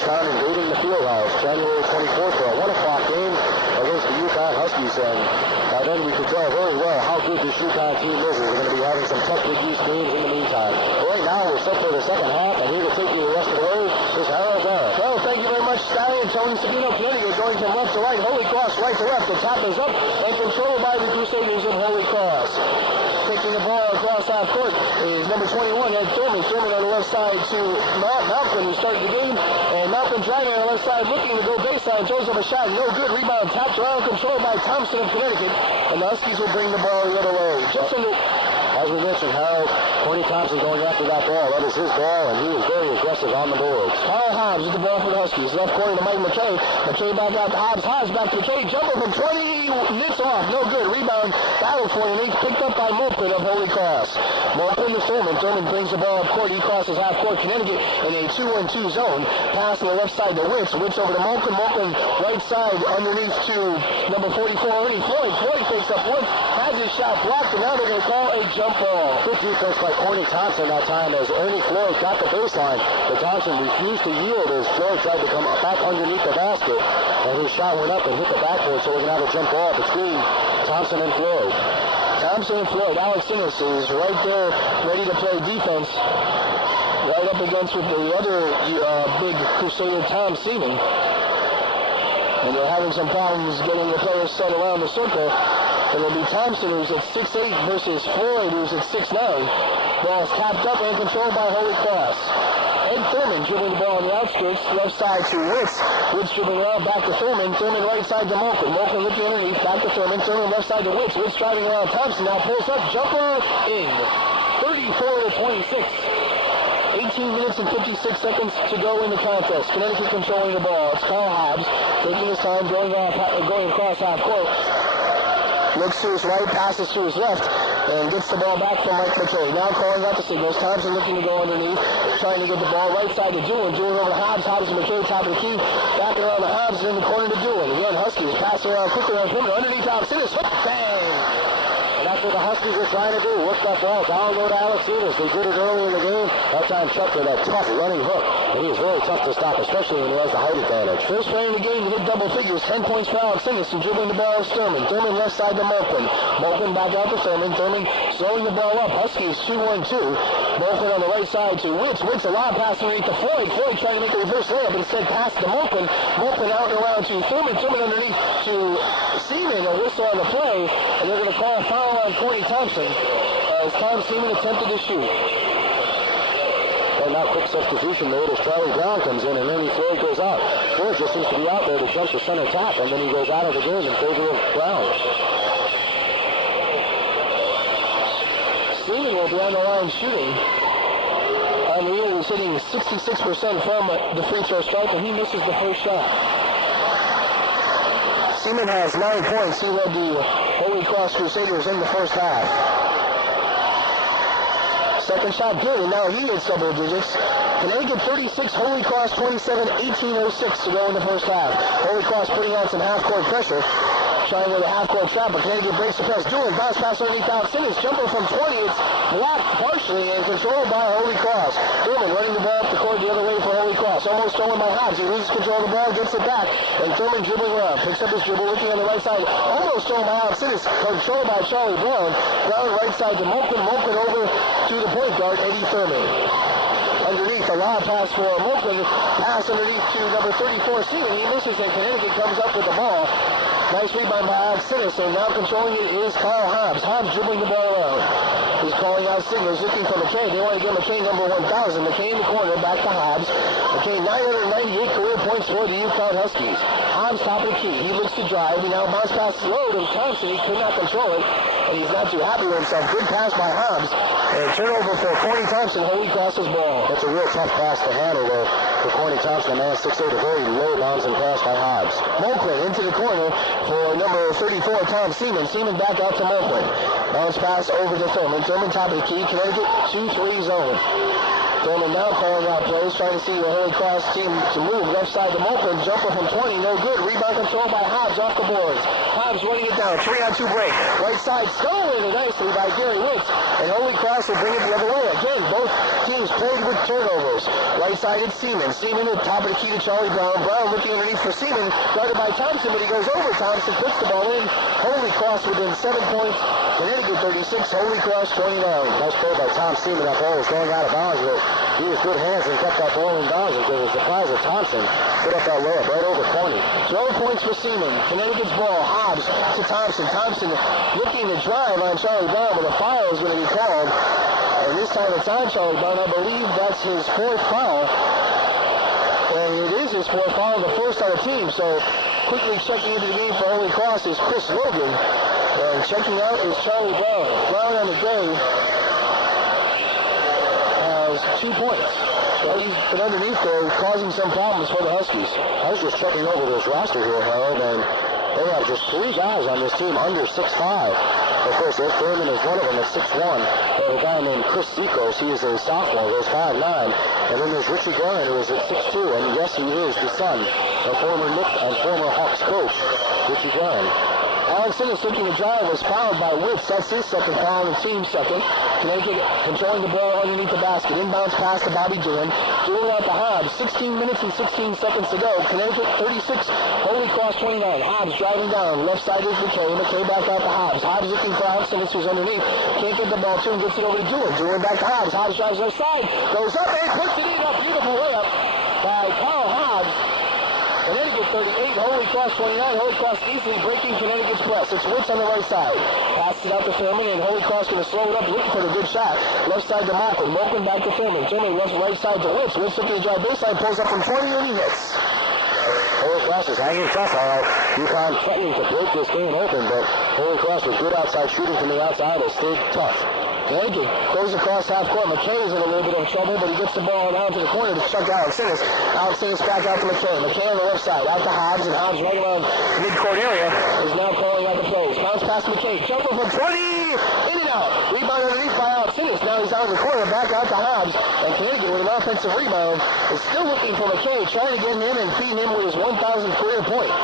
Georgetown invading the fieldhouse January 24th for a 1 o'clock game against the UConn Huskies. And by then we could tell very well how good this UConn team is. We're going to be having some tough Big East games in the meantime. Right now we're set for the second half, and here to take you the rest of the way is Harold Darak. Well, thank you very much, Scotty and Tony Savino. Connecticut going from left to right. Holy Cross right to left. The tap is up and controlled by the Crusaders of Holy Cross. Taking the ball across half court is number 21, Ed Thurman. Thurman on the left side to Malcolm, who started the game. And Malcolm driving on the left side, looking to go baseline, throws up a shot. No good. Rebound tapped around, controlled by Thompson of Connecticut. And the Huskies will bring the ball the other way. Just under... As we mentioned, Harold, Tony Thompson going after that ball. That is his ball, and he is very aggressive on the boards. Kyle Hobbs with the ball for the Huskies. Left corner to Mike McKay. McKay back out to Hobbs. Hobbs back to McKay. Jumper from 20. Nits off. No good. Rebound. Battle for it. Picked up by Mulpin of Holy Cross. Mulpin to Thurman. Thurman brings the ball up court. He crosses half court. Connecticut in a 2-on-2 zone. Pass on the left side to Witz. Witz over to Mulpin. Mulpin right side underneath to number 44, Ernie Floyd. Floyd picks up one. Has his shot blocked, and now they're going to call a jump ball. Good defense by Tony Thompson that time as Ernie Floyd got the baseline, but Thompson refused to yield as Floyd tried to come back underneath the basket, and his shot went up and hit the backboard, so we're going to have a jump ball between Thompson and Floyd. Thompson and Floyd. Alex Innes is right there ready to play defense. Right up against with the other big Crusader, Tom Seaman. And they're having some problems getting the players set around the circle. It'll be Thompson, who's at 6'8", versus Floyd, who's at 6'9". Ball is tapped up and controlled by Holy Cross. Ed Thurman dribbling the ball on the outskirts, left side to Witz. Witz dribbling around, back to Thurman. Thurman right side to Mulpin. Mulpin looking underneath, back to Thurman. Thurman left side to Witz. Witz driving around Thompson, now pulls up, jumper in. 34-26. 18 minutes and 56 seconds to go in the contest. Connecticut controlling the ball. It's Kyle Hobbs taking his time, going across half court. Looks to his right, passes to his left, and gets the ball back from Mike McKay. Now calling out the signals. Thompson looking to go underneath, trying to get the ball right side to Doohan. Doohan over to Hobbs. Hobbs and McKay, top of the key. Backing around to Hobbs, and in the corner to Doohan. Again, Huskies passing around quickly on him. Underneath Hobbs. Innes. Bang! And that's what the Huskies are trying to do. Work that ball down low to Alex Innes. They did it early in the game. That time Chuck with that tough running hook. And he was very tough to stop, especially when he has the height advantage. First play in the game to hit double figures. 10 points for Alex Innes. And dribbling the ball is Thurman. Thurman left side to Mulpin. Mulpin back out to Thurman. Thurman slowing the ball up. Huskies 2-1-2. Mulpin on the right side to Witz. Witz a lob pass underneath to Floyd. Floyd trying to make a reverse layup, but instead pass to Mulpin. Mulpin out and around to Thurman. Thurman underneath to Seaman. A whistle on the play. And they're going to call a foul on Tony Thompson as Tom Seaman attempted to shoot. And now quick substitution made as Charlie Brown comes in, and then Floyd goes out. Floyd just seems to be out there to jump the center tap, and then he goes out of the game in favor of Brown. Seaman will be on the line shooting. On the year, he's hitting 66% from the free throw stripe, and he misses the first shot. Seaman has 9 points. He led the Holy Cross Crusaders in the first half. Second shot good, and now he hits double digits. Connecticut 36, Holy Cross 27, 18:06 to go in the first half. Holy Cross putting on some half-court pressure. Trying with a half-court shot, but Connecticut breaks the press. Doing bounce pass underneath Alex Innes. Jumper from 20. It's blocked partially and controlled by Holy Cross. Thurman running the ball up the court the other way for Holy Cross. Almost stolen by Hobbs. He loses control of the ball, gets it back. And Thurman dribbling around. Picks up his dribble, looking on the right side. Almost stolen by Alex Innes. Controlled by Charlie Brown. Brown right side to Mulpin. Mulpin over to the point guard, Eddie Thurman. Underneath, a lob pass for Mulpin. Pass underneath to number 34, Seaman. He misses, and Connecticut comes up with the ball. Nice rebound by Alex Innes, and now controlling it is Kyle Hobbs. Hobbs dribbling the ball around. He's calling out signals, looking for McKay. They want to get McKay number 1,000. McKay in the corner, back to Hobbs. McKay, 998 career points for the UConn Huskies. Hobbs top of the key. He looks to drive. He now bounce pass low to Thompson. He could not control it, and he's not too happy with himself. Good pass by Hobbs. And turnover for Tony Thompson. Holy Cross's ball. That's a real tough pass to handle there for Tony Thompson. A man 6'8", a very low bouncing pass by Hobbs. Mulpin into the corner for number 34, Tom Seaman. Seaman back out to Mulpin. Bounce pass over to Thurman. Thurman top of the key. Connecticut 2-3 zone. Thurman now calling out plays, trying to see the Holy Cross team to move. Left side to Mulpin. Jumper from 20, no good. Rebound control by Hobbs off the boards. Hobbs running it down. 3-on-2 break. Right side stolen nicely by Gary Witz. And Holy Cross will bring it the other way. Again, both teams played with turnovers. Right side it's Seaman. Seaman at the top of the key to Charlie Brown. Brown looking underneath for Seaman. Guarded by Thompson, but he goes over Thompson. Puts the ball in. Holy Cross within 7 points. Connecticut 36. Holy Cross 29. Nice play by Tom Seaman. That ball was going out of bounds, but he was good hands and kept that ball in bounds. It was a surprise that Thompson put up that layup right over 20. 12 points for Seaman. Connecticut's ball. Hobbs to Thompson. Thompson looking to drive on Charlie Brown, but a foul is going to be called. And this time it's on Charlie Brown. I believe that's his fourth foul. And it is his fourth foul, the first on the team. So quickly checking into the game for Holy Cross is Chris Logan. And checking out is Charlie Brown. Brown on the day has 2 points. So he's been underneath there, causing some problems for the Huskies. I was just checking over this roster here, Harold, and they have just 3 guys on this team under 6'5". Of course, Ed Thurman is one of them at 6'1". They have a guy named Chris Sikos. He is a sophomore, goes 5'9". And then there's Richie Guerin, who is at 6'2". And yes, he is the son of former Knicks and former Hawks coach, Richie Guerin. Alex Innes looking to drive was fouled by Witz. That's his second foul and team's second. Connecticut controlling the ball underneath the basket. Inbounds pass to Bobby Doohan. Doohan out to Hobbs. 16 minutes and 16 seconds to go. Connecticut 36, Holy Cross 29. Hobbs driving down. Left side is McKay. McKay back out to Hobbs. Hobbs looking for Alex Innes, who's underneath. Can't get the ball to him. Gets it over to Doohan. Doohan back to Hobbs. Hobbs drives left side. Goes up and puts it in. A beautiful layup by Carl Hobbs. Connecticut 38, Holy Cross 29. Holy Cross easily breaking Connecticut's press. It's Witz on the right side. Passes it out to Thurman, and Holy Cross going to slow it up, looking for the good shot. Left side to Malcolm. Malcolm back to Thurman. Thurman left right side to Witz. Witz looking to drive baseline, pulls up from 20, and he hits. Holy Cross is hanging tough, Harold. UConn threatening to break this game open, but Holy Cross with good outside shooting from the outside has stayed tough. Connecticut goes across half court. McKay is in a little bit of trouble, but he gets the ball down to the corner to chuck Alex Innes. Alex Innes back out to McKay. McKay on the left side, out to Hobbs, and Hobbs right around the midcourt area is now calling out the plays. Bounce pass to McKay. Jumper from 20! In and out. Rebound underneath by Alex Innes. Now he's out of the corner, back out to Hobbs. And Connecticut with an offensive rebound is still looking for McKay, trying to get him and feed him with his 1,000th career point.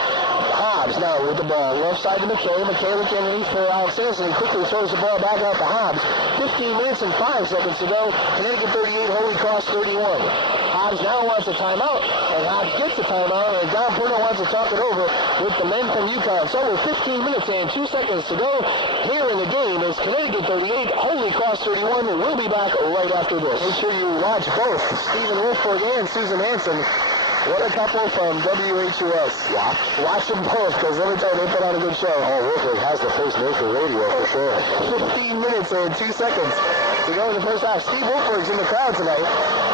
Hobbs now with the ball. Left side to McKay. McKay looking underneath for Alex Innes, and he quickly throws the ball back out to Hobbs. 15 minutes and 5 seconds to go. Connecticut 38, Holy Cross 31. Hobbs now wants a timeout, and Hobbs gets a timeout, and Don Purno wants to talk it over with the men from UConn. So with 15 minutes and 2 seconds to go here in the game is Connecticut 38, Holy Cross 31, and we'll be back right after this. Make sure you watch both Stephen Wolford and Susan Hansen. What a couple from WHUS. Watch them both, because every time they put on a good show. Oh, Wolford has the face made for radio for sure. 15 minutes and 2 seconds to go in the first half. Steve Wolford's in the crowd tonight.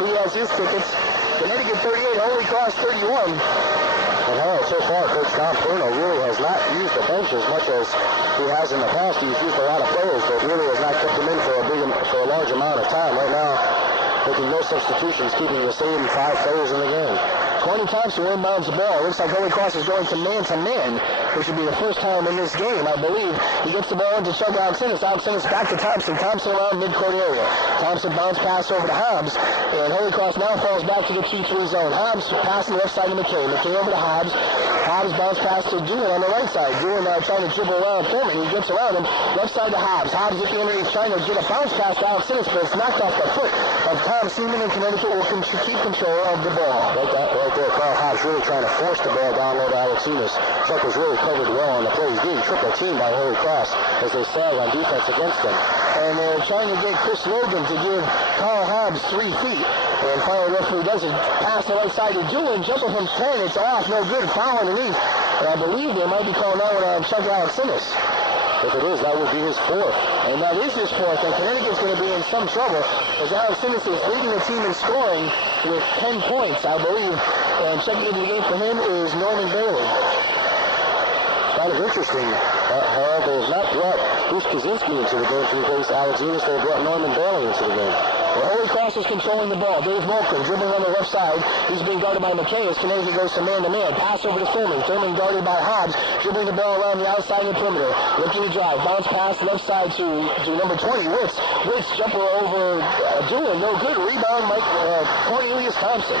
He has his tickets. Connecticut 38, Holy Cross 31. And Harold, so far, Coach Don Purno really has not used the bench as much as he has in the past. He's used a lot of players, but really has not kept them in for a large amount of time. Right now, making no substitutions, keeping the same 5 players in the game. 20 times to inbounds the ball. It looks like Holy Cross is going to man, which would be the first time in this game, I believe. He gets the ball into Chuck Alex Innes. Alex Innes back to Thompson. Thompson around midcourt area. Thompson bounce pass over to Hobbs. And Holy Cross now falls back to the 2-3 zone. Hobbs passing left side to McKay. McKay over to Hobbs. Hobbs bounce pass to Doohan on the right side. Doohan now trying to dribble around Thurman. He gets around him. Left side to Hobbs. Hobbs looking underneath, trying to get a bounce pass to Alex Innes, but it's knocked off the foot of Tom Seaman, and Connecticut will keep control of the ball. Right there, Carl Hobbs really trying to force the ball down low to Alex Innes. Chuck was really covered well on the play. He's being triple teamed by Holy Cross as they sag on defense against him. And they're trying to get Chris Logan to give Carl Hobbs 3 feet. And finally, referee does it. Pass the right side to Doohan. Jumper from 10. It's off. No good. Foul underneath. And I believe they might be calling that one on Chuck Alex Innes. If it is, that would be his 4th. And that is his 4th. And Connecticut's going to be in some trouble as Alex Innes is leading the team in scoring with 10 points, I believe. And checking into the game for him is Norman Bailey. Kind of interesting. Harold, they have not brought Bruce Kaczynski into the game to replace Alex Innes. They brought Norman Bailey into the game. Well, Holy Cross is controlling the ball. Dave Volker dribbling on the left side. He's being guarded by McKay as Connecticut goes to man-to-man. Pass over to Thurman. Thurman guarded by Hobbs. Dribbling the ball around the outside of the perimeter. Looking to drive. Bounce pass left side to number 20, Witz. Witz jumper over Doohan. No good. Rebound, Cornelius Thompson.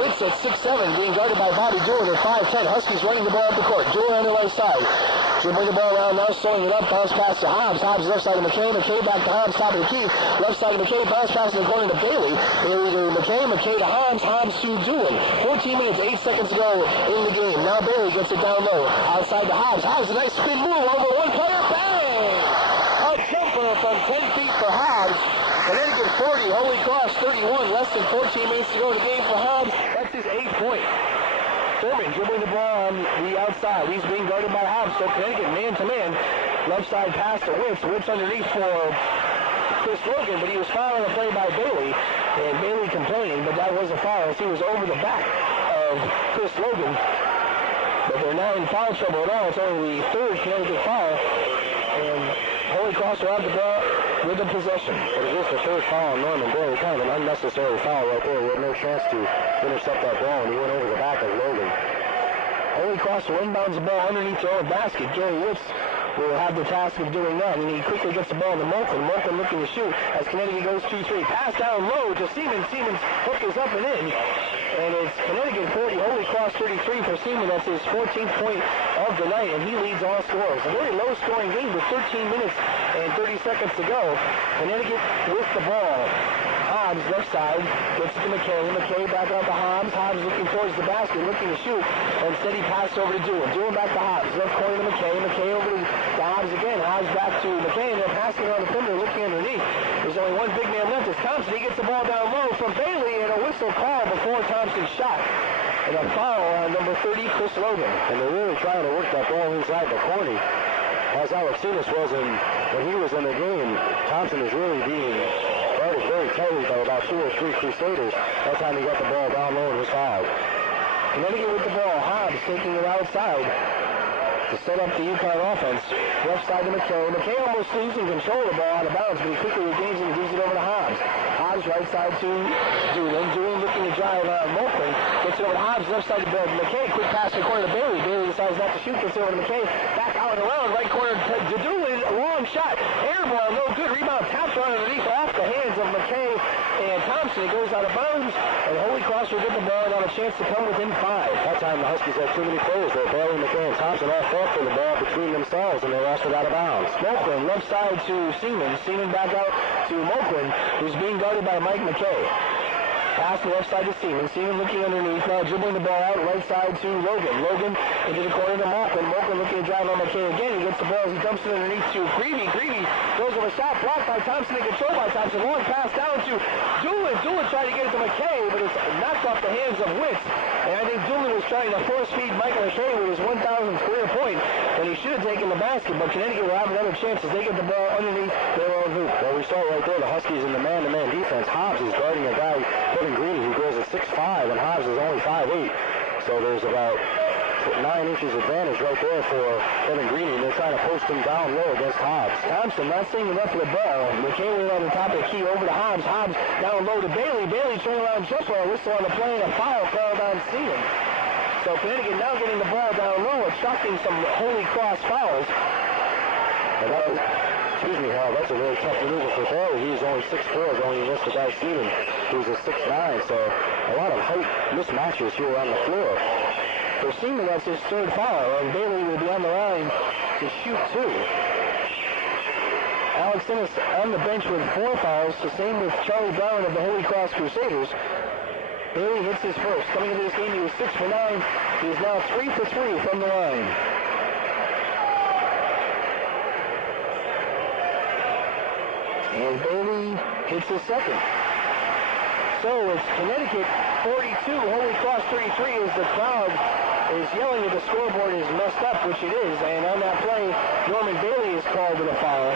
Witz at 6'7", being guarded by Bobby Doohan at 5'10". Huskies running the ball up the court. Doohan on the right side. Dribbling the ball around, now slowing it up, bounce pass to Hobbs. Hobbs left side of McKay. McKay back to Hobbs, top of the key. Left side of McKay, bounce pass in the corner to Bailey. Bailey to McKay, McKay to Hobbs, Hobbs to Doolin. 14 minutes, 8 seconds to go in the game. Now Bailey gets it down low. Outside to Hobbs. Hobbs, a nice spin move over one player. Bang! A jumper from 10 feet for Hobbs. Connecticut 40, Holy Cross 31. Less than 14 minutes to go in the game for Hobbs. That's his 8th point. Thurman dribbling the ball on the outside. He's being guarded by Hobbs, so Connecticut man-to-man. Left side pass to Witz. Witz underneath for Chris Logan, but he was fouled on the play by Bailey. And Bailey complaining, but that was a foul as he was over the back of Chris Logan. But they're not in foul trouble at all. It's only the 3rd Connecticut foul. And Holy Cross will have the ball with the possession. But it is the 3rd foul on Norman Bailey. Kind of an unnecessary foul right there. He had no chance to intercept that ball, and he went over the back of Logan. Holy Cross will inbounds the ball underneath their own basket. Gary Witz will have the task of doing that, and he quickly gets the ball to Molken. Molken looking to shoot as Connecticut goes 2-3. Pass down low to Seaman. Seaman's hook is up and in. And it's Connecticut 40, Holy Cross 33 for Seaman. That's his 14th point of the night, and he leads all scorers. A very low-scoring game with 13 minutes and 30 seconds to go. Connecticut with the ball. Hobbs, left side, gets it to McKay. McKay back out to Hobbs. Hobbs looking towards the basket, looking to shoot. Instead, he passed over to Doolin. Doolin back to Hobbs. Left corner to McKay. McKay over to Hobbs again. Hobbs back to McKay, and they're passing on the perimeter, looking underneath. There's only one big man left. It's Thompson. He gets the ball down low from Bailey, and a whistle call before Thompson's shot. And a foul on number 30, Chris Logan. And they're really trying to work that ball inside the corner. As Alexinas was when he was in the game, Thompson is really being guarded very tightly by about 2 or 3 Crusaders. That time he got the ball down low and was fouled. Connecticut with the ball. Hobbs taking it outside to set up the UConn offense. Left side to McKay. McKay almost losing control of the ball out of bounds, but he quickly regains it and gives it over to Hobbs. Hobbs right side to Doolin. Doolin looking to drive Molken. Gets it over to Hobbs. Left side to McKay. Quick pass to the corner to Bailey. Bailey decides not to shoot. Gets it over to McKay. Back out and around. Right corner to Doolin. Long shot. Air ball. No good. Rebound. Tapped around underneath off the hands of McKay and Thompson. It goes out of bounds. And Holy Cross will get the ball and have a chance to come within 5. That time the Huskies had too many players there. Bailey, McKay, and Thompson all fought for the ball between themselves, and they lost it out of bounds. Molken left side to Seaman. Seaman back out to Molken, who's being guarded by Mike McKay. Pass the left side to Seaman. Seaman looking underneath now, dribbling the ball out right side to Logan. Logan into the corner to Molken. Molken looking to drive on McKay again. He gets the ball as he dumps it underneath to Greavy. Greavy goes over a shot blocked by Thompson and controlled by Thompson. Long pass down to Doolin. Doolin tried to get it to McKay, but it's knocked off the hands of Witz. And I think Doolin was trying to force-feed Michael O'Shea with his 1,000th career point, and he should have taken the basket, but Connecticut will have another chance as they get the ball underneath their own hoop. Well, we saw right there the Huskies in the man-to-man defense. Hobbs is guarding a guy, Kevin Greeny, who goes at 6'5", and Hobbs is only 5'8". So there's about 9 inches advantage right there for Kevin Greeny, and they're trying to post him down low against Hobbs. Thompson not seeing enough of the ball. McKay on the top of the key over to Hobbs. Hobbs down low to Bailey. Bailey turning around jumper. A whistle on the play and a foul called on Seaman. So Connecticut now getting the ball down low, attracting some Holy Cross fouls. And that was, excuse me, Hal, that's a really tough maneuver for Bailey. He's only 6'4", going against the guy Seaman, who's a 6'9", so a lot of height mismatches here on the floor. For Seaman, that's his 3rd foul, and Bailey will be on the line to shoot 2. Alex Innes on the bench with 4 fouls, the same with Charlie Brown of the Holy Cross Crusaders. Bailey hits his first. Coming into this game, he was 6 for 9. He is now 3 for 3 from the line. And Bailey hits his second. So it's Connecticut 42, Holy Cross 33 as the crowd is yelling that the scoreboard is messed up, which it is. And on that play, Norman Bailey is called with a foul.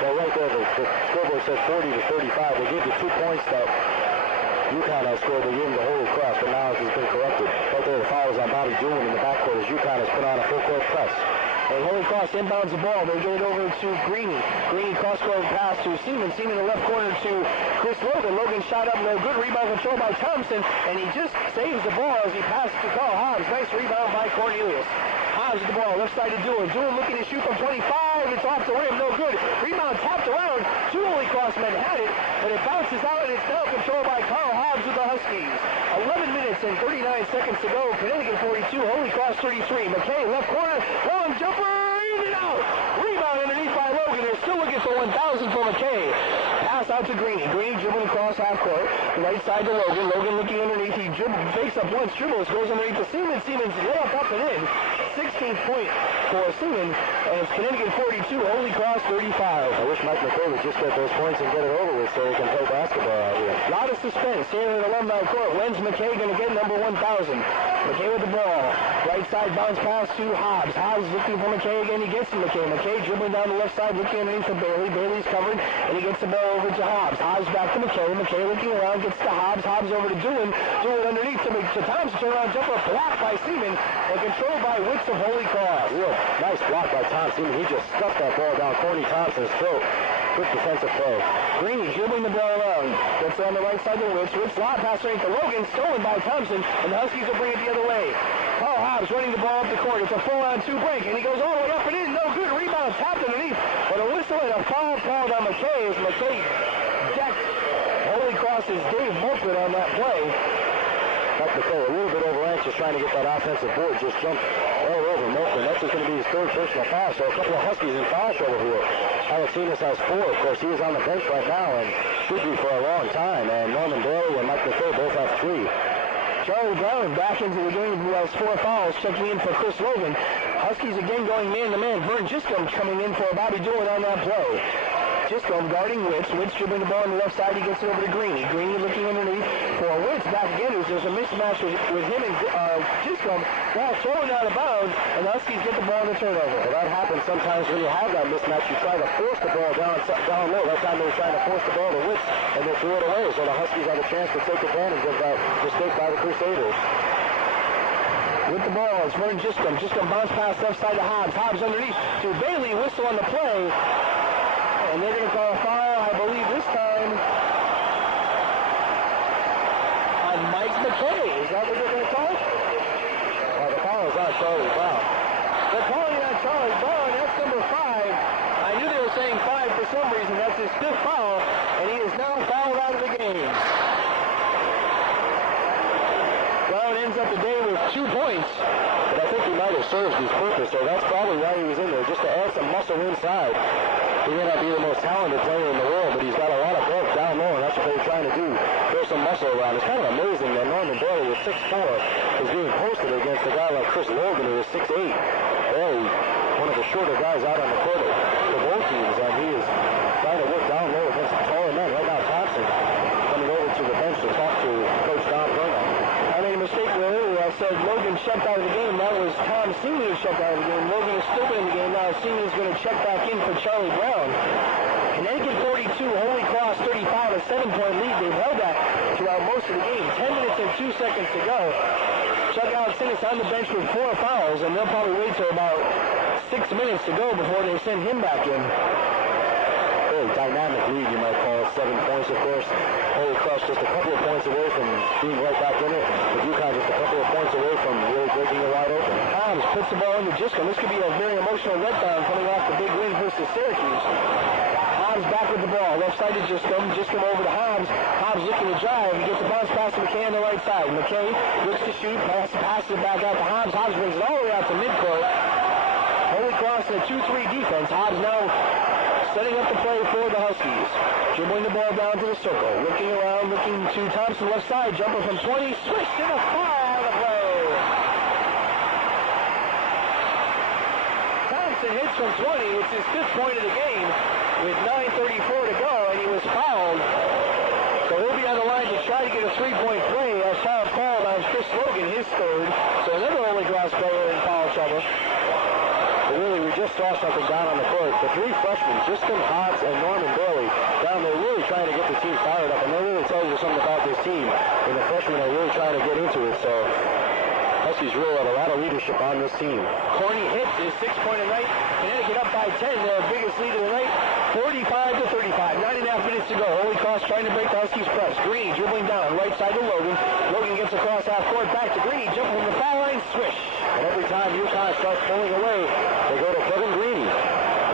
Well, right there, the scoreboard said 40 to 35. They gave you 2 points that UConn has scored. They gave him the Holy Cross, but now it's been corrected. Right there, the foul is on Bobby Doolin in the backcourt as UConn has put on a full-court press. And Holy Cross inbounds the ball. They get it over to Greeny. Greeny cross-court pass to Seaman. Seaman in the left corner to Chris Logan. Logan shot up, no good. Rebound control by Thompson, and he just saves the ball as he passes to Carl Hobbs. Nice rebound by Cornelius. Hobbs with the ball, left side to Doolin. Doolin looking to shoot from 25. It's off the rim, no good. Rebound tapped around. 2 Holy Cross men had it. but it bounces out, and it's now controlled by Carl Hobbs with the Huskies. 11 minutes and 39 seconds to go. Connecticut 42, Holy Cross 33. McKay, left corner, long jumper, in and out. Rebound underneath by Logan. They're still looking for 1,000 for McKay. Pass out to Greeny. Greeny dribbling across half court. Right side to Logan. Logan looking underneath. He fakes up once, dribbles, goes underneath to Seaman. Seaman's layup up and in. 16th point for Seaman. And it's Connecticut 42, Holy Cross 35. I wish Mike McCoy would just get those points and get it over with so he can play basketball out here. A lot of suspense here at Alumni Court. When's McKay going to get number 1,000? McKay with the ball. Right side bounce pass to Hobbs. Hobbs looking for McKay again. He gets to McKay. McKay dribbling down the left side, looking underneath for Bailey. Bailey's covered, and he gets the ball over to Hobbs. Hobbs back to McKay. McKay looking around, gets to Hobbs. Hobbs over to Doolin. Doolin underneath to Thompson. Turnaround jumper blocked by Seaman and controlled by Wicks of Holy Cross. Real nice block by Tom Seaman. He just stuffed that ball down Corny Thompson's throat. Quick defensive play. Greeny dribbling the ball around. Gets it on the right side to Wicks. Wicks lob pass right to Logan. Stolen by Thompson, and the Huskies will bring it the other way. Carl Hobbs running the ball up the court. It's a 4-on-2 break, and he goes all the way up and in. No good. Rebound tapped underneath. But a whistle and a foul called on McKay as McKay decked Holy Cross's Dave Mulford on that play. Mike McCoy a little bit over anxious trying to get that offensive board. Just jumped all over Mulford. That's just going to be his third personal foul. So a couple of Huskies in foul trouble here. Alexinus has 4. Of course, he is on the bench right now and should be for a long time. And Norman Bailey and Mike McCoy both have 3. Charlie Brown back into the game who has 4 fouls, checking in for Chris Logan. Huskies again going man-to-man. Vern Giscombe coming in for Bobby Doolin on that play. Giscombe guarding Witz. Witz dribbling the ball on the left side. He gets it over to Greeny. Greeny looking underneath for Witz. Back again. There's a mismatch with him and Giscombe. Ball thrown out of bounds, and the Huskies get the ball in the turnover. Well, that happens sometimes when you have that mismatch. You try to force the ball down low. That time they were trying to force the ball to Witz, and they threw it away. So the Huskies had a chance to take advantage of that mistake by the Crusaders. With the ball, it's Vern Giscombe. Giscombe bounce pass left side to Hobbs. Hobbs underneath to Bailey. Whistle on the play. And they're going to call a foul, I believe, this time on Mike McKay. Is that what they're going to call? The foul is on Charlie Brown. They're calling it on Charlie Brown. That's number 5. I knew they were saying 5 for some reason. That's his 5th foul, and he is now fouled out of the game. Brown ends up the day with 2 points. But I think he might have served his purpose, so that's probably why he was in there, just to add some muscle inside. He may not be the most talented player in the world, but he's got a lot of bulk down low, and that's what they were trying to do. Throw some muscle around. It's kind of amazing that Norman Bailey with 6'4" is being posted against a guy like Chris Logan, who is 6'8". Bailey, one of the shorter guys out on the court for both teams, and he is trying to work down low against taller men. Right now, Thompson coming over to the bench to talk to Coach Don Bruno. I made a mistake earlier. I said Logan checked out of the game. That was Tom Seaman who checked out of the game. Logan is still in the game. Now Seaman is going to check back in for Charlie Brown. Connecticut 42, Holy Cross 35, a 7-point lead. They've held that throughout most of the game. 10 minutes and 2 seconds to go. Chuck Alexinus on the bench with 4 fouls, and they'll probably wait till about 6 minutes to go before they send him back in. Very dynamic lead, you might call it. 7 points, of course. Holy Cross just a couple of points away from being right back in it. But UConn just a couple of points away from really breaking it wide open. Hobbs puts the ball into Giscombe. This could be a very emotional letdown coming off the big win versus Syracuse. Hobbs back with the ball. Left side to Giscombe. Giscombe over to Hobbs. Hobbs looking to drive. He gets a bounce pass to McKay on the right side. McKay looks to shoot. Passes it back out to Hobbs. Hobbs brings it all the way out to midcourt. Holy Cross in a 2-3 defense. Hobbs now setting up the play for the Huskies. Dribbling the ball down to the circle. Looking around, looking to Thompson left side. Jumper from 20. Switched to the far out of the play. Thompson hits from 20. It's his 5th point of the game with 9:34 to go, and he was fouled. So he'll be on the line to try to get a 3-point play. As foul called on Chris Logan, his 3rd. So another Holy Cross player in foul trouble. But really, we just saw something down on the court. The 3 freshmen, Giscombe, Hobbs, and Norman Bailey, down there really trying to get the team fired up. And that really tells you something about this team. And the freshmen are really trying to get into it. So Huskies really have a lot of leadership on this team. Corny hits his 6-point of the night. Connecticut up by 10. Their biggest lead of the night. 45-35. 9.5 minutes to go. Holy Cross trying to break the Huskies' press. Greeny dribbling down. Right side to Logan. Logan gets across half court. Back to Greeny. Jumping from the foul line. Swish. And every time UConn starts pulling away, they go to Kevin Greeny.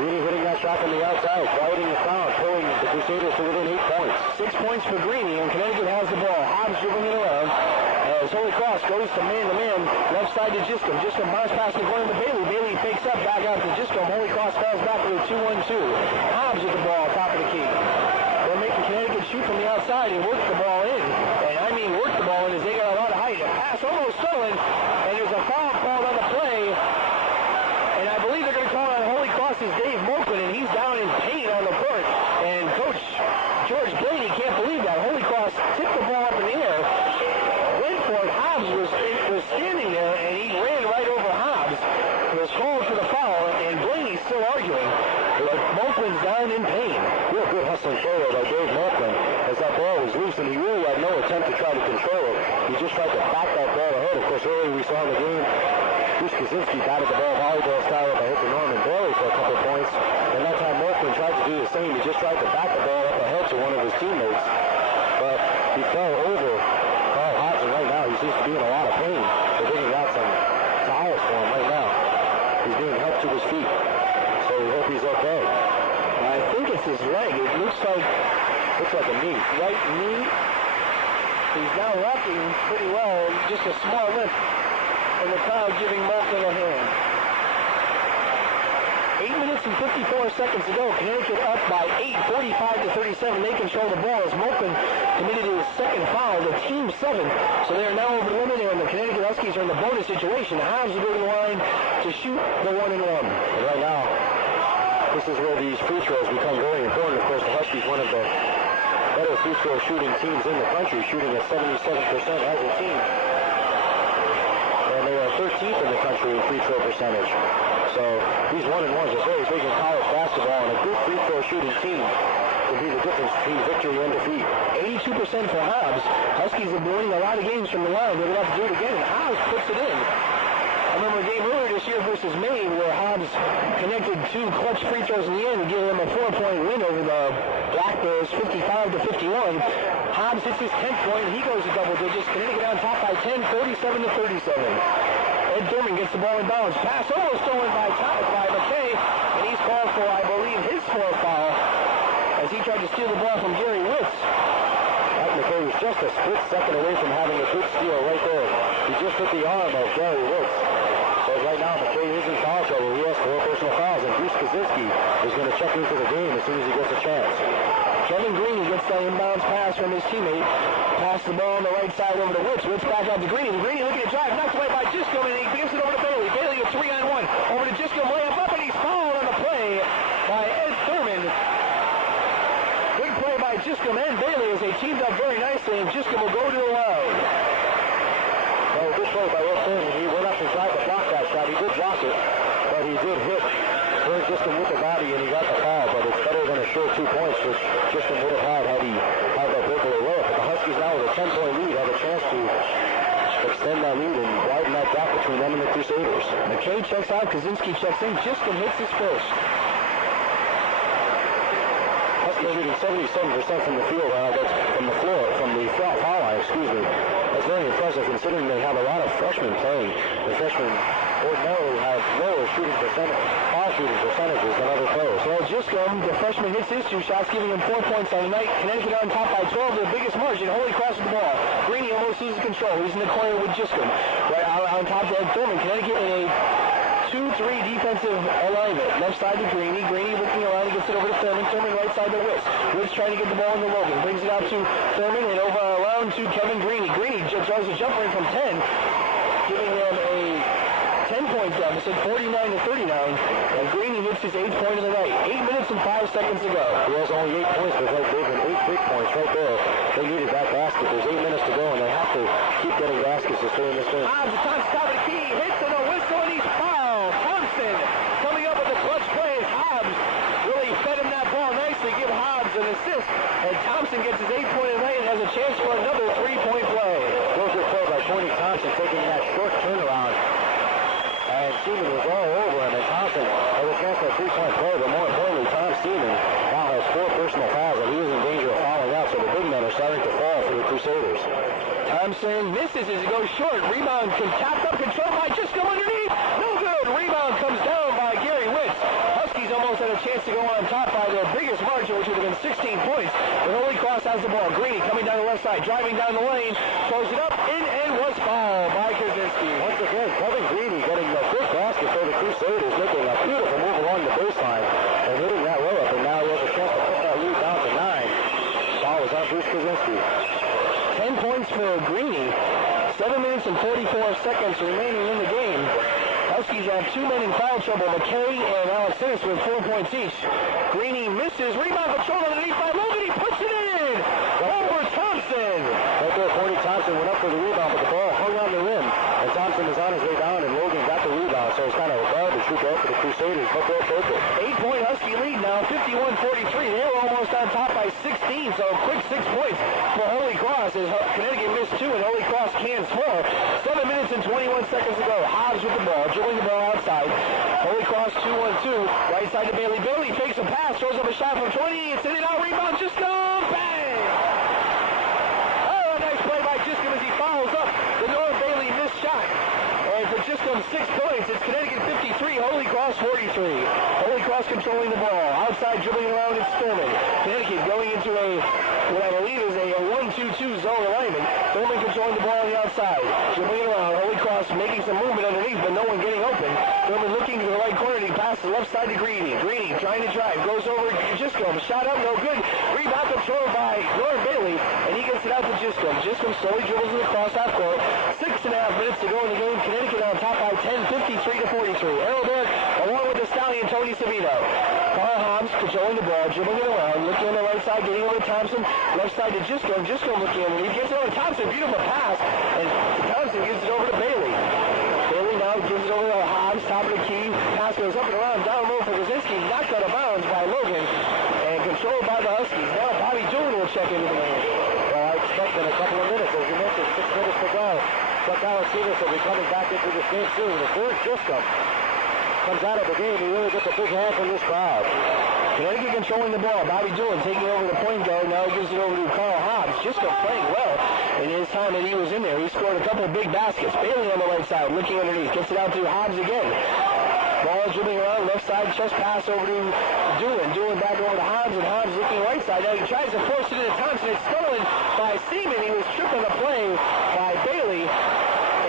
Greeny hitting that shot from the outside, quieting the crowd, pulling the Crusaders to within 8 points. 6 points for Greeny, and Connecticut has the ball. Hobbs dribbling it around. As Holy Cross goes to man-to-man, left side to Giscombe. Giscombe bounce pass to Glenn to Bailey. Bailey fakes up, back out to Giscombe. Holy Cross falls back with a 2-1-2. Hobbs with the ball, top of the key. They're making Connecticut shoot from the outside and work the ball in. And I mean work the ball in as they got a lot of height. A pass almost stolen, and there's a foul called on the play. And I believe they're going to call on Holy Cross's Dave Moakland, and he's down in pain on the court. And Coach George Blaney can't believe that. Holy Cross tipped the ball up in the air. Hobbs was standing there, and he ran right over Hobbs. He was called for the foul, and Blaney's still arguing. But Moakland's down in pain. Real good hustling forward by Dave Moakland as that ball was loose, and he really had no attempt to try to control it. He just tried to back that ball ahead. Of course, earlier we saw in the game, Bruce Kaczynski batted the ball volleyball style up ahead to Norman Bailey for a couple of points. And that time Moakland tried to do the same. He just tried to back the ball up ahead to one of his teammates. But he fell over. Right now, he seems to be in a lot of pain. They're bringing out some towels for him right now. He's being helped to his feet. So we hope he's okay. I think it's his leg. It looks like a knee. Right knee. He's now walking pretty well. Just a small limp. And the crowd giving Moakland a hand. 8 minutes and 54 seconds to go. Connecticut up by 8, 45-37. They control the ball as Moakland committed his second foul, the team 7. So they are now over the limit, and the Connecticut Huskies are in the bonus situation. Hobbs will go to the line to shoot the 1-and-1. And right now, this is where these free throws become very important. Of course, the Huskies, one of the better free throw shooting teams in the country, shooting at 77% as a team. And they are 13th in the country in free throw percentage. So these 1-and-1s are very big in college basketball, and a good free throw shooting team can be the difference between victory and defeat. 82% for Hobbs. Huskies have been winning a lot of games from the line. They're going to have to do it again, and Hobbs puts it in. I remember a game earlier this year versus Maine where Hobbs connected 2 clutch free throws in the end to give them a 4-point win over the Black Bears, 55-51. Hobbs hits his 10th point, and he goes to double digits. Connecticut on top by 10, 37-37. Ed Thurman gets the ball in bounds. Pass almost stolen by McKay, and he's called for, I believe, his 4th foul as he tried to steal the ball from Gary Witz. McKay was just a split second away from having a good steal right there. He just hit the arm of Gary Witz. So right now, McKay is in foul trouble. He has 4 personal fouls, and Bruce Kaczynski is going to check into the game as soon as he gets a chance. Kevin Greeny gets that inbounds pass from his teammate. Pass the ball on the right side over to Witz. Witz back out to Greeny. Greeny looking to drive. Knocked away by Giscombe, and he gives it over to Bailey. Bailey a 3-on-1. Over to Giscombe. Layup up, and he's fouled on the play by Ed Thurman. Good play by Giscombe and Bailey as they teamed up very nicely, and Giscombe will go to the line. Well, good play by Ed Thurman. He went up and tried to block that shot. He did block it, but he did hit Giscombe with the body, and he got the foul. But it's better than a short 2 points, which Giscombe would have had he had that breakaway layup. But the Huskies now with a 10-point lead have a chance to extend that lead and widen that gap between them and the Crusaders. McKay checks out. Kaczynski checks in. Giscombe hits his first. Huskies shooting 77% from the field, from the foul line, excuse me. That's very impressive considering they have a lot of freshmen playing. The freshmen ordinarily have lower foul shooting percentages than other players. Well, Giscombe, the freshman, hits his 2 shots, giving him 4 points on the night. Connecticut on top by 12, the biggest margin. Holy Cross with the ball. Greeny almost loses control. He's in the corner with Giscombe. Right on top to Ed Thurman. Connecticut in a 2-3 defensive alignment. Left side to Greeny. Greeny looking around. He gets it over to Thurman. Thurman right side to Witz. Witz trying to get the ball into Logan. Brings it out to Thurman and over around to Kevin Greeny. Greeny throws a jumper in from 10, giving them a 10-point deficit, 49-39, and Greeny hits his 8th point of the night. 8 minutes and 5 seconds to go. He has only 8 points, but they've given 8 big points right there. They needed that basket. There's 8 minutes to go, and they have to keep getting baskets to stay in this game. Hobbs, the top of the key, hits and a whistle, and he's fouled. Thompson coming up with a clutch play as Hobbs really fed him that ball nicely, give Hobbs an assist, and Thompson gets his 8th point of the night and has a chance for another 3-point play. Real good play by Tony Thompson, taking that short turnaround. And Seaman was all over him, and Thompson had a chance for a 3-point play, but more importantly, Tom Seaman now has 4 personal fouls, and he is in danger of fouling out, so the big men are starting to fall for the Crusaders. Thompson misses as he goes short. Rebound tapped up, controlled by Giscombe underneath. No good. Rebound comes down by Gary Witz. Huskies almost had a chance chance to go on top by their biggest margin, which would have been 16 points. But Holy Cross has the ball. Greeny coming down the left side, driving down the lane, throws it up, in, and was fouled by Krasinski. Once again, Kevin Greeny getting the big basket for the Crusaders, making a beautiful move along the baseline and hitting that way up, and now he has a chance to put that lead down to 9. Foul is on Bruce Krasinski. 10 points for Greeny. 7 minutes and 44 seconds remaining in the game. Huskies have 2 men in foul trouble. McKay and Alex Ennis with 4 points each. Greeny misses. Rebound control underneath by Logan. He puts it in. Over Thompson. Right there, Corey Thompson went up for the rebound, but the ball hung on the rim. And Thompson was on his way down, and Logan got the rebound. So it's kind of a garbage shoot there for the Crusaders, but they'll take it. 8-point Husky lead now, 51-43. They were almost on top by 16, so a quick 6 points for Holy Cross as Connecticut missed 2 and Holy Cross can score. 7 minutes and 21 seconds to go. Hobbs with the ball, dribbling the ball outside. Holy Cross 2-1-2. Right side to Bailey. Bailey fakes a pass, throws up a shot from 20. It's in and out, rebound, Giscombe, bang! Oh, a nice play by Giscombe as he follows up the North Bailey missed shot. And for Giscombe 6 points, it's Connecticut 53, Holy Cross 43. Holy Cross controlling the ball. Outside dribbling around, it's Thurman. Connecticut going into what I believe is a 1-2-2 zone alignment. Thurman controlling the ball on the outside. Dribbling it around. Holy Cross making some movement underneath, but no one getting open. Thurman looking to the right corner, and he passes the left side to Greeny. Greeny trying to drive. Goes over to Giscombe. Shot up, no good. Rebound controlled by Norm Bailey, and he gets it out to Giscombe. Giscombe slowly dribbles it across half court. 6.5 minutes to go in the game. Connecticut on top by 10, 53-43. Errol Darak along with the Stallion, Tony Savino. Carl Hobbs controlling the ball, dribbling it around, looking on the right side, getting over to Thompson. Left side to Giscombe. Giscombe looking in, and he gets it over to Thompson. Beautiful pass, and Thompson gives it over to Bailey. Bailey now gives it over to Hobbs, top of the key. Pass goes up and around, down low for Krasinski. Knocked out of bounds by Logan, and controlled by the Huskies. Now Bobby Doolin will check into the game. Well, I expect in a couple of minutes, as you mentioned, 6 minutes to go. Chuck Alex will be coming back into this game soon. If George Giscombe comes out of the game, he really gets a big hand from this crowd. Connecticut controlling the ball. Bobby Doolin taking over the point guard. Now he gives it over to Carl Hobbs. Giscombe playing well in his time that he was in there. He scored a couple of big baskets. Bailey on the right side, looking underneath. Gets it out to Hobbs again. Ball dribbling around, left side, just pass over to Doolin. Doolin back over to Hobbs, and Hobbs looking right side. Now he tries to force it into Thompson. It's stolen by Seaman. He was tripped on the play by Bailey.